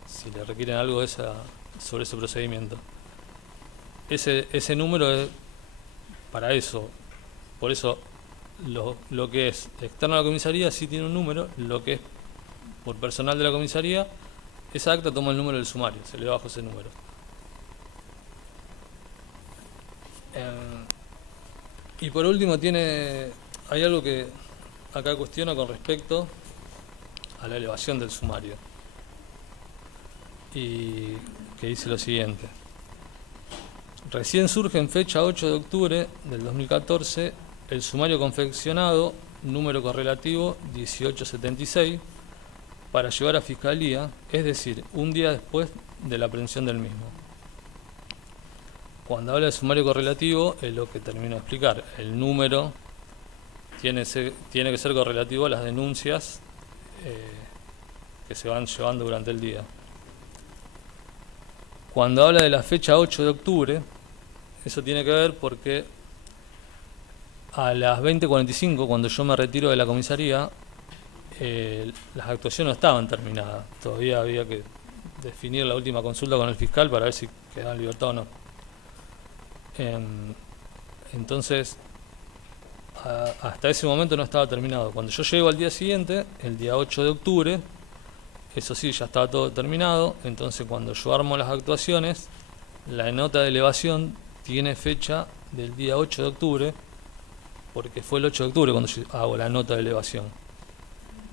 si le requieren algo sobre ese procedimiento. Ese número es para eso. Por eso lo que es externo a la comisaría sí tiene un número, lo que es por personal de la comisaría, esa acta toma el número del sumario, se le va bajo ese número. Y por último hay algo que acá cuestiona con respecto a la elevación del sumario, y que dice lo siguiente: recién surge en fecha 8 de octubre del 2014 el sumario confeccionado, número correlativo 1876, para llevar a Fiscalía, es decir, un día después de la aprehensión del mismo. Cuando habla de sumario correlativo, es lo que termino de explicar. El número tiene que ser correlativo a las denuncias que se van llevando durante el día. Cuando habla de la fecha 8 de octubre, eso tiene que ver porque a las 20:45, cuando yo me retiro de la comisaría, las actuaciones no estaban terminadas. Todavía había que definir la última consulta con el fiscal para ver si quedaba en libertad o no. Entonces, hasta ese momento no estaba terminado. Cuando yo llego al día siguiente, el día 8 de octubre, eso sí, ya estaba todo terminado. Entonces, cuando yo armo las actuaciones, la nota de elevación tiene fecha del día 8 de octubre, porque fue el 8 de octubre cuando yo hago la nota de elevación.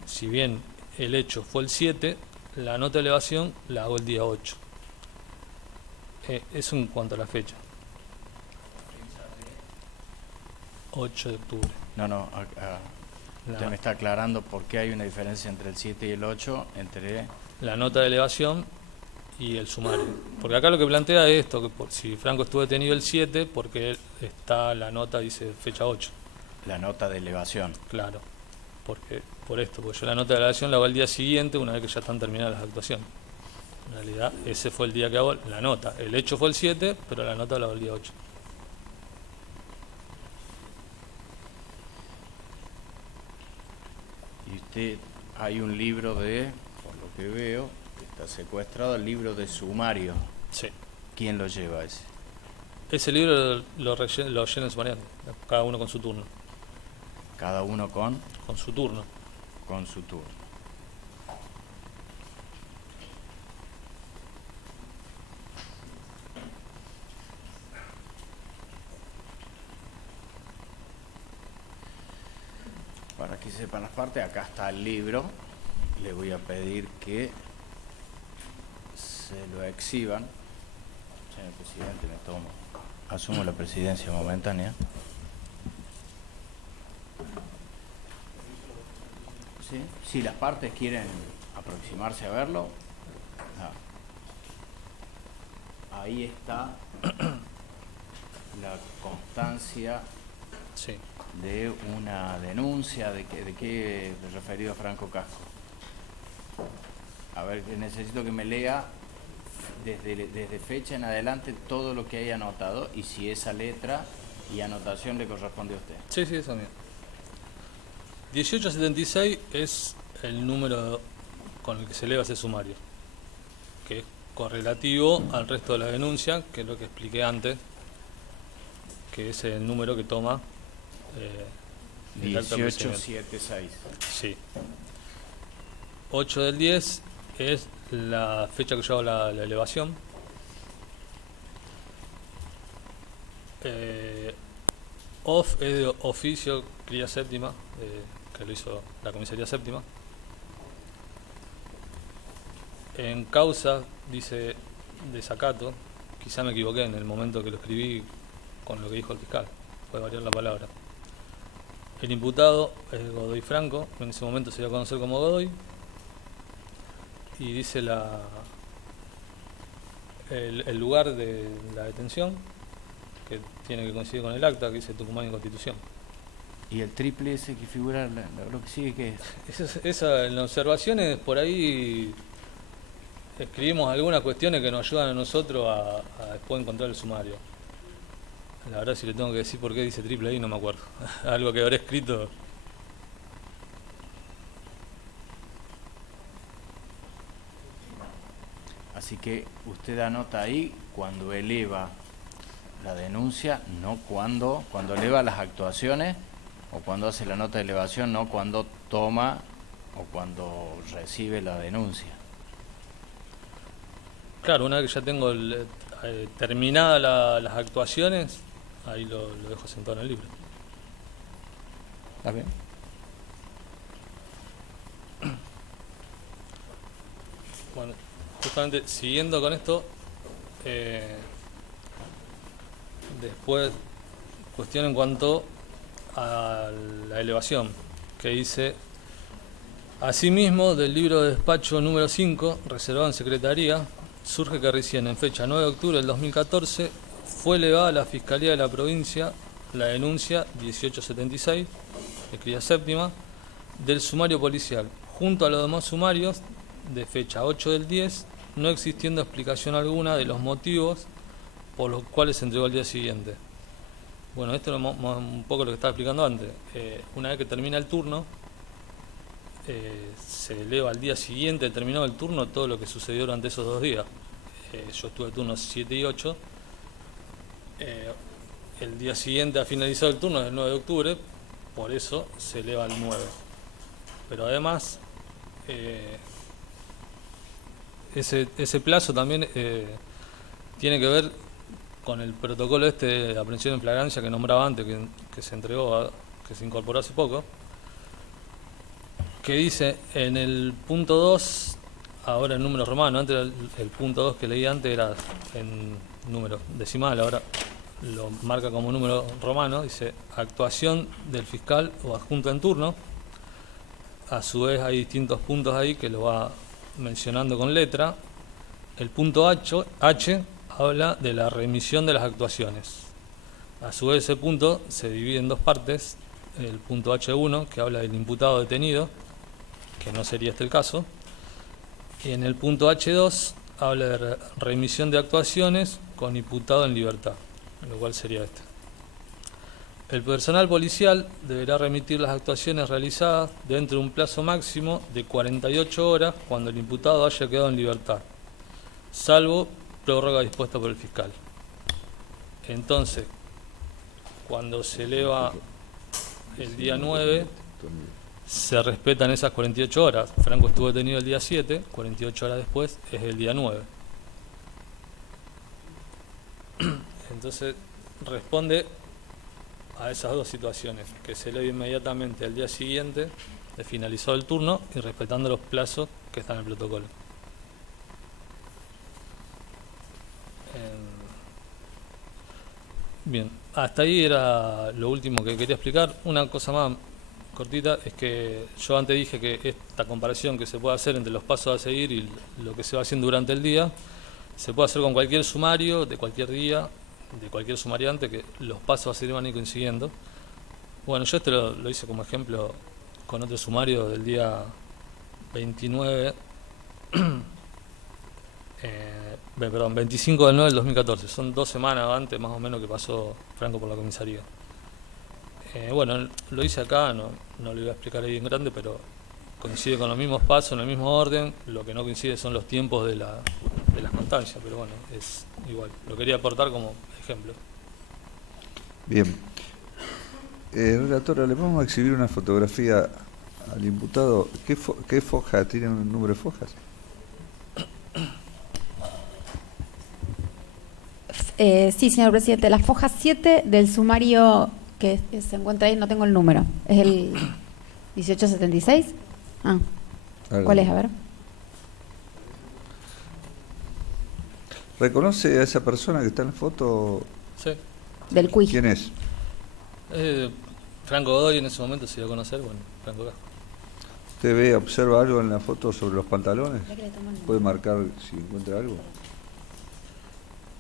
Si bien el hecho fue el 7, la nota de elevación la hago el día 8. Eso en cuanto a la fecha. 8 de octubre. No, usted me está aclarando por qué hay una diferencia entre el 7 y el 8, entre la nota de elevación y el sumario. Porque acá lo que plantea es esto, que si Franco estuvo detenido el 7, porque está la nota, dice fecha 8. La nota de elevación. Claro, porque yo la nota de elevación la hago el día siguiente, una vez que ya están terminadas las actuaciones. En realidad, ese fue el día que hago la nota. El hecho fue el 7, pero la nota la hago el día 8. Y usted, hay un libro por lo que veo, que está secuestrado, el libro de sumario. Sí. ¿Quién lo lleva ese? Ese libro lo llena el sumariante, cada uno con su turno. ¿Cada uno con? Con su turno. Con su turno. Para que sepan las partes, acá está el libro. Le voy a pedir que se lo exhiban. Señor presidente, asumo la presidencia momentánea. ¿Sí? Si las partes quieren aproximarse a verlo, ahí está la constancia. Sí. De una denuncia, de qué referido a Franco Casco. A ver, necesito que me lea desde fecha en adelante todo lo que haya anotado y si esa letra y anotación le corresponde a usted. Sí, esa mía. 1876 es el número con el que se eleva ese sumario, que es correlativo al resto de la denuncia, que es lo que expliqué antes, que es el número que toma 1876. Sí. 8 del 10 es la fecha que yo hago la elevación. Off es de oficio cría séptima, que lo hizo la comisaría séptima. En causa dice desacato, quizá me equivoqué en el momento que lo escribí con lo que dijo el fiscal, puede variar la palabra. El imputado es Godoy Franco, en ese momento se iba a conocer como Godoy, y dice el lugar de la detención, que tiene que coincidir con el acta, que dice Tucumán y Constitución. ¿Y el triple ese que figura lo que sigue qué es? En las observaciones, por ahí escribimos algunas cuestiones que nos ayudan a nosotros a después encontrar el sumario. La verdad, si le tengo que decir por qué dice triple ahí, no me acuerdo. Algo que habré escrito. Así que usted anota ahí cuando eleva la denuncia, no cuando eleva las actuaciones, o cuando hace la nota de elevación, no cuando toma o cuando recibe la denuncia. Claro, una vez que ya tengo terminadas las actuaciones, ahí lo dejo sentado en el libro. ¿Está bien? Bueno, justamente siguiendo con esto, después cuestión en cuanto a la elevación, que dice: asimismo, del libro de despacho número 5, reservado en Secretaría, surge que recién en fecha 9 de octubre del 2014 fue elevada a la Fiscalía de la Provincia la denuncia 1876, escrita séptima, del sumario policial, junto a los demás sumarios de fecha 8 del 10, no existiendo explicación alguna de los motivos por los cuales se entregó al día siguiente. Bueno, esto es un poco lo que estaba explicando antes. Una vez que termina el turno, se eleva al día siguiente, terminado el turno, todo lo que sucedió durante esos 2 días. Yo estuve turnos 7 y 8. El día siguiente ha finalizado el turno, es el 9 de octubre, por eso se eleva al 9. Pero además, ese plazo también tiene que ver con el protocolo de aprehensión en flagrancia que nombraba antes, que se entregó, que se incorporó hace poco, que dice en el punto 2, ahora en número romano, antes el punto 2 que leí antes era en número decimal, ahora lo marca como número romano, dice actuación del fiscal o adjunto en turno. A su vez hay distintos puntos ahí que lo va mencionando con letra. El punto H habla de la remisión de las actuaciones. A su vez ese punto se divide en 2 partes. El punto H1, que habla del imputado detenido, que no sería este el caso, y en el punto H2 habla de remisión de actuaciones con imputado en libertad, lo cual sería este. El personal policial deberá remitir las actuaciones realizadas dentro de un plazo máximo de 48 horas cuando el imputado haya quedado en libertad, salvo prórroga dispuesta por el fiscal. Entonces, cuando se eleva el día 9, se respetan esas 48 horas. Franco estuvo detenido el día 7, 48 horas después es el día 9. Entonces, responde a esas 2 situaciones, que se eleve inmediatamente al día siguiente de finalizado el turno y respetando los plazos que están en el protocolo. Bien, hasta ahí era lo último que quería explicar. Una cosa más cortita es que yo antes dije que esta comparación que se puede hacer entre los pasos a seguir y lo que se va haciendo durante el día se puede hacer con cualquier sumario de cualquier día, de cualquier sumariante, que los pasos a seguir van a ir coincidiendo. Bueno, yo este lo hice como ejemplo con otro sumario del día 29, 25 del 9 del 2014. Son 2 semanas antes más o menos que pasó Franco por la comisaría. Bueno, lo hice acá, no lo voy a explicar ahí en grande, pero coincide con los mismos pasos, en el mismo orden. Lo que no coincide son los tiempos de las constancias, pero bueno, es igual. Lo quería aportar como ejemplo. Bien. Relatora, ¿le vamos a exhibir una fotografía al imputado? ¿Qué foja? ¿Tiene un número de fojas? Sí, señor presidente. La foja 7 del sumario que se encuentra ahí, no tengo el número. ¿Es el 1876? Ah. ¿Cuál es? A ver. ¿Reconoce a esa persona que está en la foto? Sí. Del CUI. ¿Quién es? Franco Godoy en ese momento se dio a conocer, bueno, Franco Casco. ¿Usted observa algo en la foto sobre los pantalones? ¿Puede marcar si encuentra algo?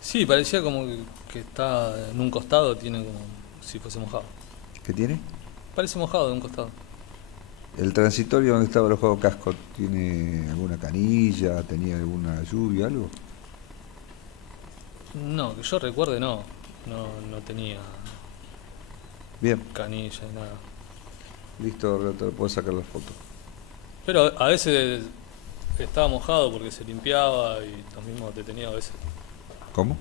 Sí, parecía como que está en un costado, tiene como si fuese mojado. ¿Qué tiene? Parece mojado de un costado. ¿El transitorio donde estaba alojado Casco tiene alguna canilla, tenía alguna lluvia, algo? No, que yo recuerde no tenía Bien. canilla ni nada. Listo, relator, puedo sacar la foto. Pero a veces estaba mojado porque se limpiaba y los mismos detenidos a veces. ¿Cómo?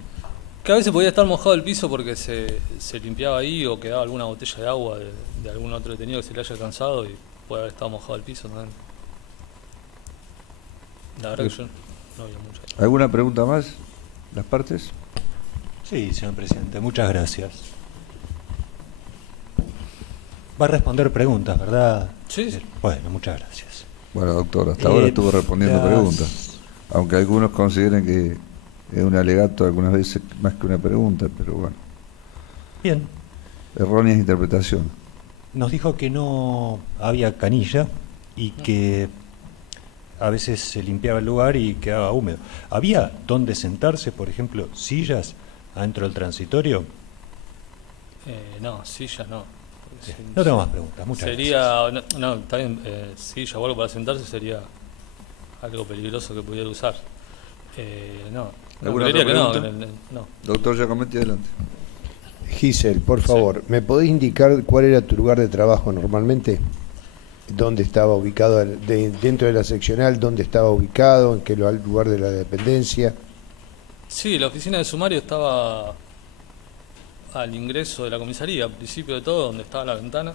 Que a veces podía estar mojado el piso porque se limpiaba ahí o quedaba alguna botella de agua de algún otro detenido que se le haya cansado y puede haber estado mojado el piso también. La verdad que yo no había mucho. ¿Alguna pregunta más? ¿Las partes? Sí, señor presidente, muchas gracias. Va a responder preguntas, ¿verdad? Sí. Bueno, muchas gracias. Bueno, doctor, hasta ahora estuvo respondiendo preguntas. Aunque algunos consideren que es un alegato algunas veces más que una pregunta, pero bueno. Bien. Erróneas interpretaciones. Nos dijo que no había canilla y que a veces se limpiaba el lugar y quedaba húmedo. ¿Había dónde sentarse, por ejemplo, sillas adentro del transitorio? No, sillas no. No tengo más preguntas, muchas gracias. No, está bien, silla o algo para sentarse sería algo peligroso que pudiera usar. ¿Alguna otra pregunta? No. Doctor Giacometti, adelante. Giselle, por favor, ¿me podés indicar cuál era tu lugar de trabajo normalmente? ¿Dónde estaba ubicado, dentro de la seccional, dónde estaba ubicado, en qué lugar de la dependencia? Sí, la oficina de sumario estaba al ingreso de la comisaría, al principio de todo, donde estaba la ventana.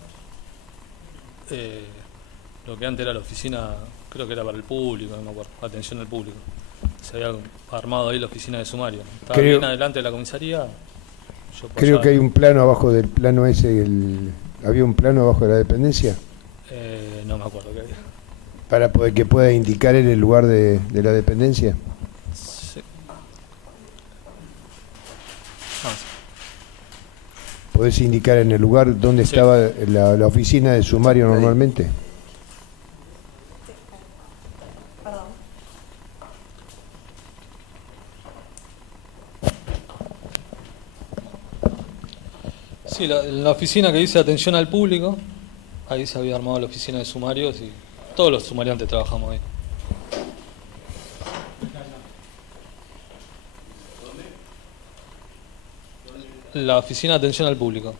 Lo que antes era la oficina, creo que era para el público, no me acuerdo, atención al público. Se había armado ahí la oficina de sumario. Estaba bien adelante de la comisaría. Creo que hay un plano abajo del plano ese, ¿había un plano abajo de la dependencia? No me acuerdo qué había. Para que pueda indicar en el lugar de la dependencia. Sí. ¿Podés indicar en el lugar dónde estaba la oficina de sumario normalmente? Sí, la oficina que dice atención al público, ahí se había armado la oficina de sumarios y todos los sumariantes trabajamos ahí. La oficina de atención al público.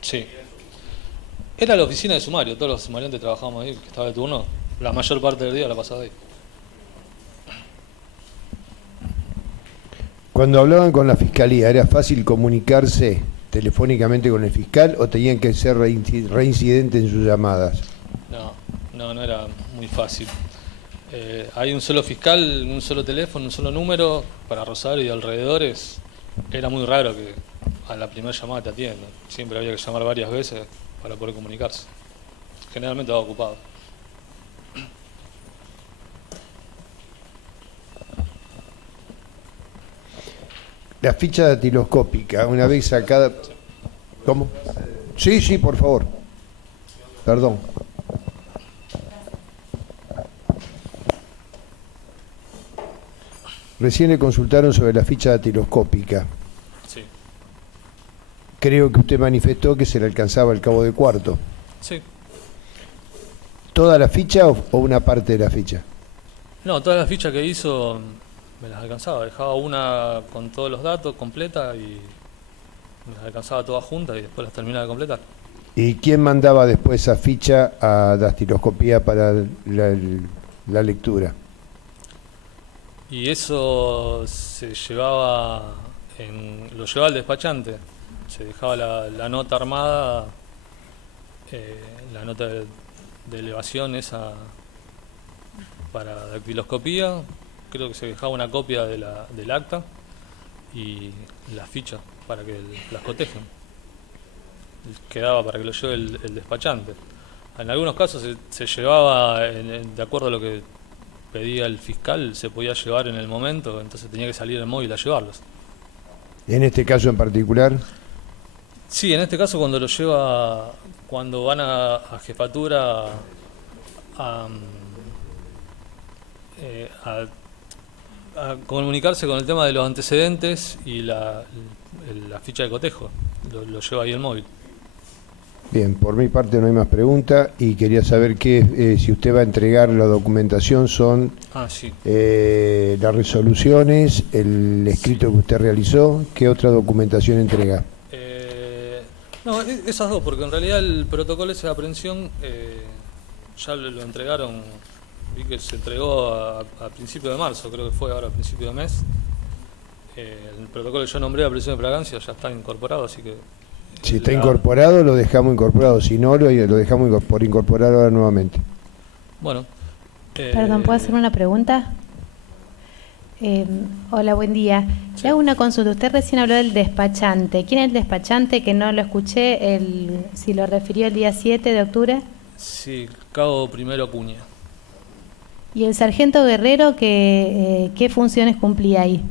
Sí. Era la oficina de sumario, todos los sumariantes trabajábamos ahí, que estaba de turno. La mayor parte del día la pasaba ahí. Cuando hablaban con la fiscalía, ¿era fácil comunicarse telefónicamente con el fiscal o tenían que ser reincidentes en sus llamadas? No era muy fácil. Hay un solo fiscal, un solo teléfono, un solo número para Rosario y alrededores. Era muy raro que a la primera llamada te atiendan. Siempre había que llamar varias veces para poder comunicarse. Generalmente estaba ocupado. La ficha datiloscópica, una vez sacada... ¿Cómo? Sí, por favor. Perdón. Recién le consultaron sobre la ficha datiloscópica. Sí. Creo que usted manifestó que se le alcanzaba el cabo de cuarto. Sí. ¿Toda la ficha o una parte de la ficha? No, todas las fichas que hizo me las alcanzaba. Dejaba una con todos los datos completa y me las alcanzaba todas juntas y después las terminaba de completar. ¿Y quién mandaba después esa ficha a dastiloscopía para la lectura? Y eso se llevaba, lo llevaba al despachante. Se dejaba la nota armada, la nota de elevación esa para dactiloscopía. Creo que se dejaba una copia del acta y la ficha para que las cotejen. Quedaba para que lo lleve el despachante. En algunos casos se llevaba, de acuerdo a lo que pedía el fiscal, se podía llevar en el momento, entonces tenía que salir el móvil a llevarlos. ¿En este caso en particular? Sí, en este caso cuando cuando van a jefatura a comunicarse con el tema de los antecedentes y la ficha de cotejo. Lo lleva ahí el móvil. Bien, por mi parte no hay más preguntas y quería saber si usted va a entregar la documentación, son Sí. Las resoluciones, el escrito que usted realizó, ¿qué otra documentación entrega? No, esas dos, porque en realidad el protocolo ese de aprehensión ya lo entregaron, vi que se entregó a principios de marzo, creo que fue ahora a principios de mes. El protocolo que yo nombré de aprehensión de flagrancia ya está incorporado, así que... Si está incorporado, lo dejamos incorporado, si no, lo dejamos por incorporar ahora nuevamente. Bueno. Perdón, ¿puedo hacer una pregunta? Hola, buen día. Le hago una consulta. Usted recién habló del despachante. ¿Quién es el despachante? Que no lo escuché, si lo refirió el día 7 de octubre. Sí, cabo primero Acuña. ¿Y el sargento Guerrero qué funciones cumplía ahí?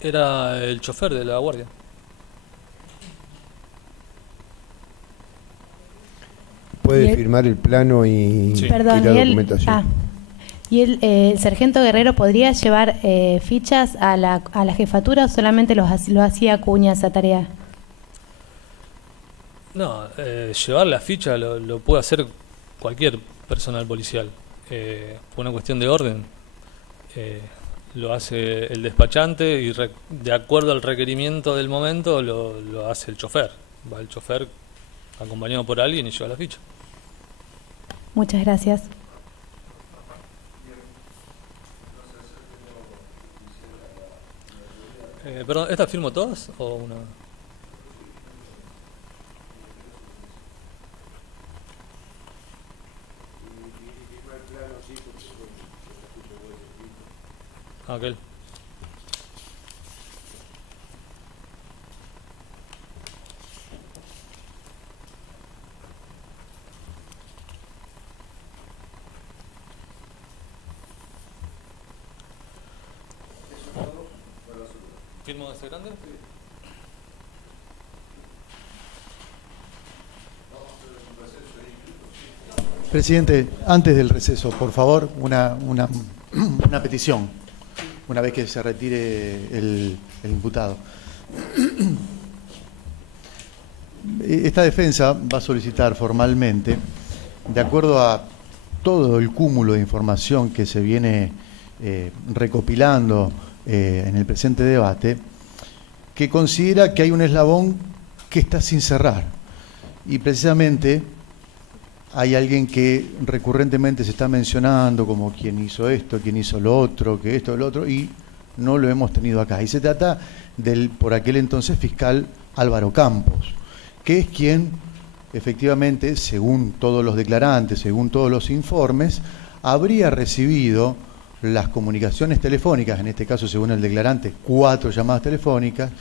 Era el chofer de la guardia. Puede firmar el plano y la documentación. ¿Y el sargento Guerrero podría llevar fichas a la jefatura o solamente lo hacía Acuña esa tarea? No, llevar la ficha lo puede hacer cualquier personal policial. Por una cuestión de orden, lo hace el despachante y de acuerdo al requerimiento del momento lo hace el chofer. Va el chofer acompañado por alguien y lleva la ficha. Muchas gracias. Perdón, ¿estas firmo todas o una? Aquel. ¿Firmo ese grande? Presidente, antes del receso, por favor, una petición, una vez que se retire el imputado. Esta defensa va a solicitar formalmente, de acuerdo a todo el cúmulo de información que se viene recopilando en el presente debate, que considera que hay un eslabón que está sin cerrar. Y precisamente hay alguien que recurrentemente se está mencionando como quien hizo esto, quien hizo lo otro, que esto, lo otro, y no lo hemos tenido acá. Y se trata del por aquel entonces fiscal Álvaro Campos, que es quien efectivamente, según todos los declarantes, según todos los informes, habría recibido las comunicaciones telefónicas, en este caso según el declarante 4 llamadas telefónicas,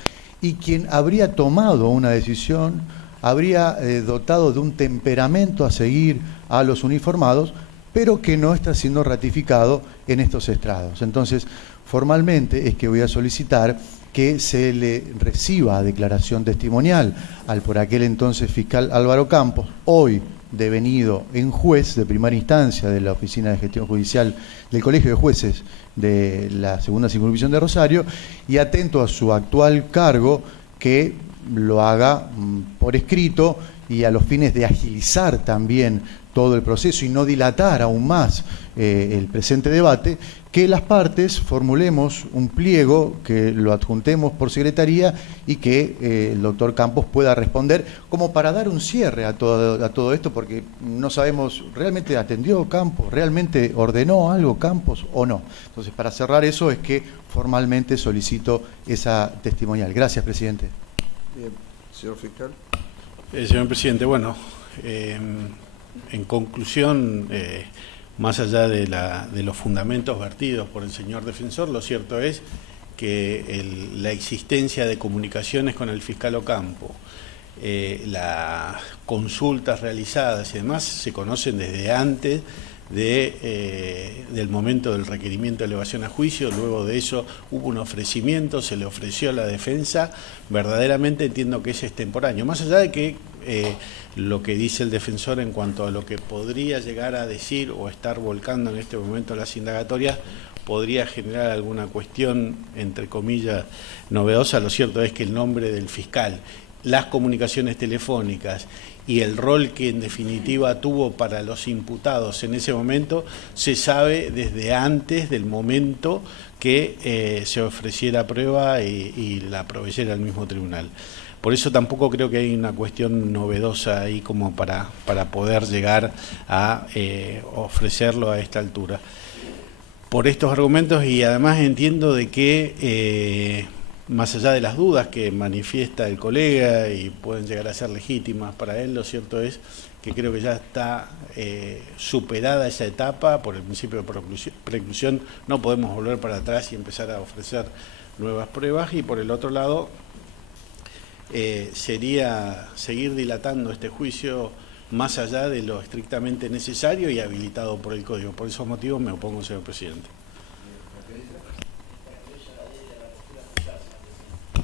y quien habría tomado una decisión, habría dotado de un temperamento a seguir a los uniformados, pero que no está siendo ratificado en estos estrados. Entonces, formalmente es que voy a solicitar que se le reciba declaración testimonial al por aquel entonces fiscal Álvaro Campos, hoy devenido en juez de primera instancia de la Oficina de Gestión Judicial del Colegio de Jueces de la Segunda Circunscripción de Rosario, y atento a su actual cargo, que lo haga por escrito y a los fines de agilizar también todo el proceso y no dilatar aún más el presente debate, que las partes formulemos un pliego, que lo adjuntemos por secretaría y que el doctor Campos pueda responder, como para dar un cierre a todo esto, porque no sabemos, ¿realmente atendió Campos? ¿Realmente ordenó algo Campos o no? Entonces, para cerrar eso es que formalmente solicito esa testimonial. Gracias, presidente. Bien, señor fiscal. Señor presidente, bueno, en conclusión, más allá de los fundamentos vertidos por el señor defensor, lo cierto es que la existencia de comunicaciones con el fiscal Ocampo, las consultas realizadas y demás se conocen desde antes del momento del requerimiento de elevación a juicio. Luego de eso hubo un ofrecimiento, se le ofreció a la defensa. Verdaderamente entiendo que es extemporáneo, más allá de que lo que dice el defensor en cuanto a lo que podría llegar a decir o estar volcando en este momento las indagatorias, podría generar alguna cuestión, entre comillas, novedosa. Lo cierto es que el nombre del fiscal, las comunicaciones telefónicas y el rol que en definitiva tuvo para los imputados en ese momento, se sabe desde antes del momento que se ofreciera prueba y la proveyera el mismo tribunal. Por eso tampoco creo que hay una cuestión novedosa ahí como para poder llegar a ofrecerlo a esta altura. Por estos argumentos, y además entiendo de que más allá de las dudas que manifiesta el colega y pueden llegar a ser legítimas para él, lo cierto es que creo que ya está superada esa etapa por el principio de preclusión. No podemos volver para atrás y empezar a ofrecer nuevas pruebas, y por el otro lado sería seguir dilatando este juicio más allá de lo estrictamente necesario y habilitado por el Código. Por esos motivos me opongo, señor presidente.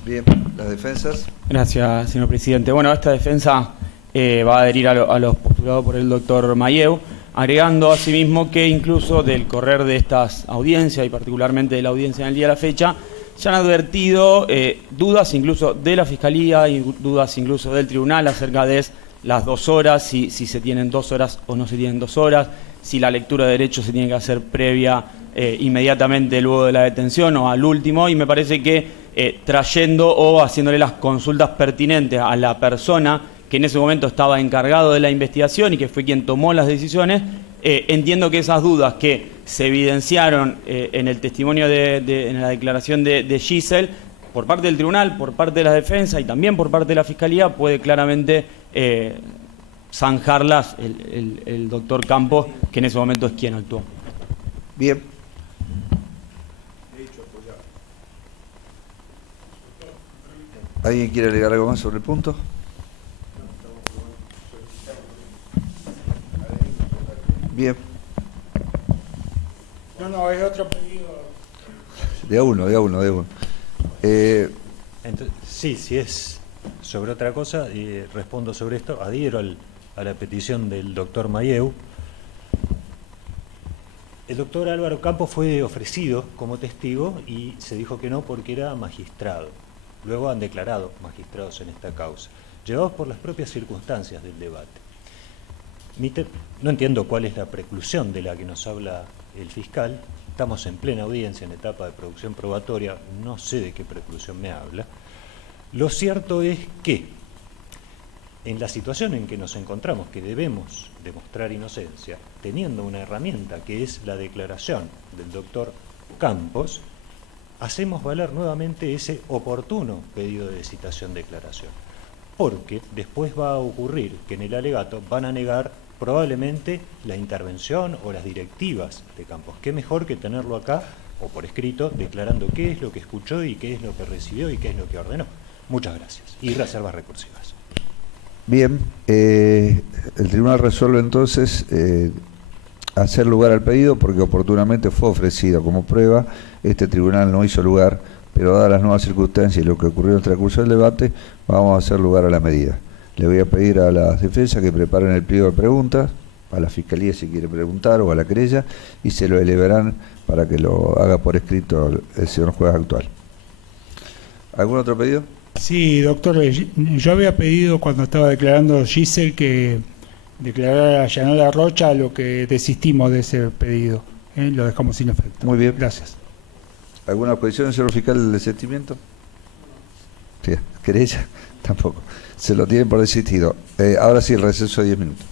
Bien, las defensas. Gracias, señor presidente. Bueno, esta defensa va a adherir a los postulados por el doctor Mayeu, agregando asimismo que incluso del correr de estas audiencias, y particularmente de la audiencia en el día de la fecha, se han advertido dudas incluso de la Fiscalía y dudas incluso del Tribunal acerca de las 2 horas, si se tienen 2 horas o no se tienen 2 horas, si la lectura de derechos se tiene que hacer previa inmediatamente luego de la detención o al último, y me parece que trayendo o haciéndole las consultas pertinentes a la persona que en ese momento estaba encargado de la investigación y que fue quien tomó las decisiones, entiendo que esas dudas que se evidenciaron en el testimonio en la declaración de Giselle, por parte del tribunal, por parte de la defensa y también por parte de la Fiscalía, puede claramente zanjarlas el doctor Campos, que en ese momento es quien actuó. Bien. ¿Alguien quiere agregar algo más sobre el punto? Bien. No, es otro pedido. De a uno. Entonces, sí, si es sobre otra cosa, respondo sobre esto. Adhiero a la petición del doctor Mayeu. El doctor Álvaro Campos fue ofrecido como testigo y se dijo que no porque era magistrado. Luego han declarado magistrados en esta causa, llevados por las propias circunstancias del debate. No entiendo cuál es la preclusión de la que nos habla el fiscal. Estamos en plena audiencia, en etapa de producción probatoria, no sé de qué preclusión me habla. Lo cierto es que, en la situación en que nos encontramos, que debemos demostrar inocencia, teniendo una herramienta que es la declaración del doctor Campos, hacemos valer nuevamente ese oportuno pedido de citación declaración. Porque después va a ocurrir que en el alegato van a negar probablemente la intervención o las directivas de Campos. ¿Qué mejor que tenerlo acá o por escrito declarando qué es lo que escuchó y qué es lo que recibió y qué es lo que ordenó? Muchas gracias. Y reservas recursivas. Bien, el tribunal resuelve entonces hacer lugar al pedido porque oportunamente fue ofrecido como prueba. Este tribunal no hizo lugar, pero dadas las nuevas circunstancias y lo que ocurrió en el transcurso del debate, vamos a hacer lugar a la medida. Le voy a pedir a las defensas que preparen el pliego de preguntas, a la Fiscalía si quiere preguntar o a la querella, y se lo elevarán para que lo haga por escrito el señor juez actual. ¿Algún otro pedido? Sí, doctor, yo había pedido cuando estaba declarando Giselle que declarara a Yanola Rocha, lo que desistimos de ese pedido. Lo dejamos sin efecto. Muy bien. Gracias. ¿Alguna objeción, señor fiscal, del desistimiento? Sí. ¿Querella? Tampoco. Se lo tienen por desistido. Ahora sí, el receso de 10 minutos.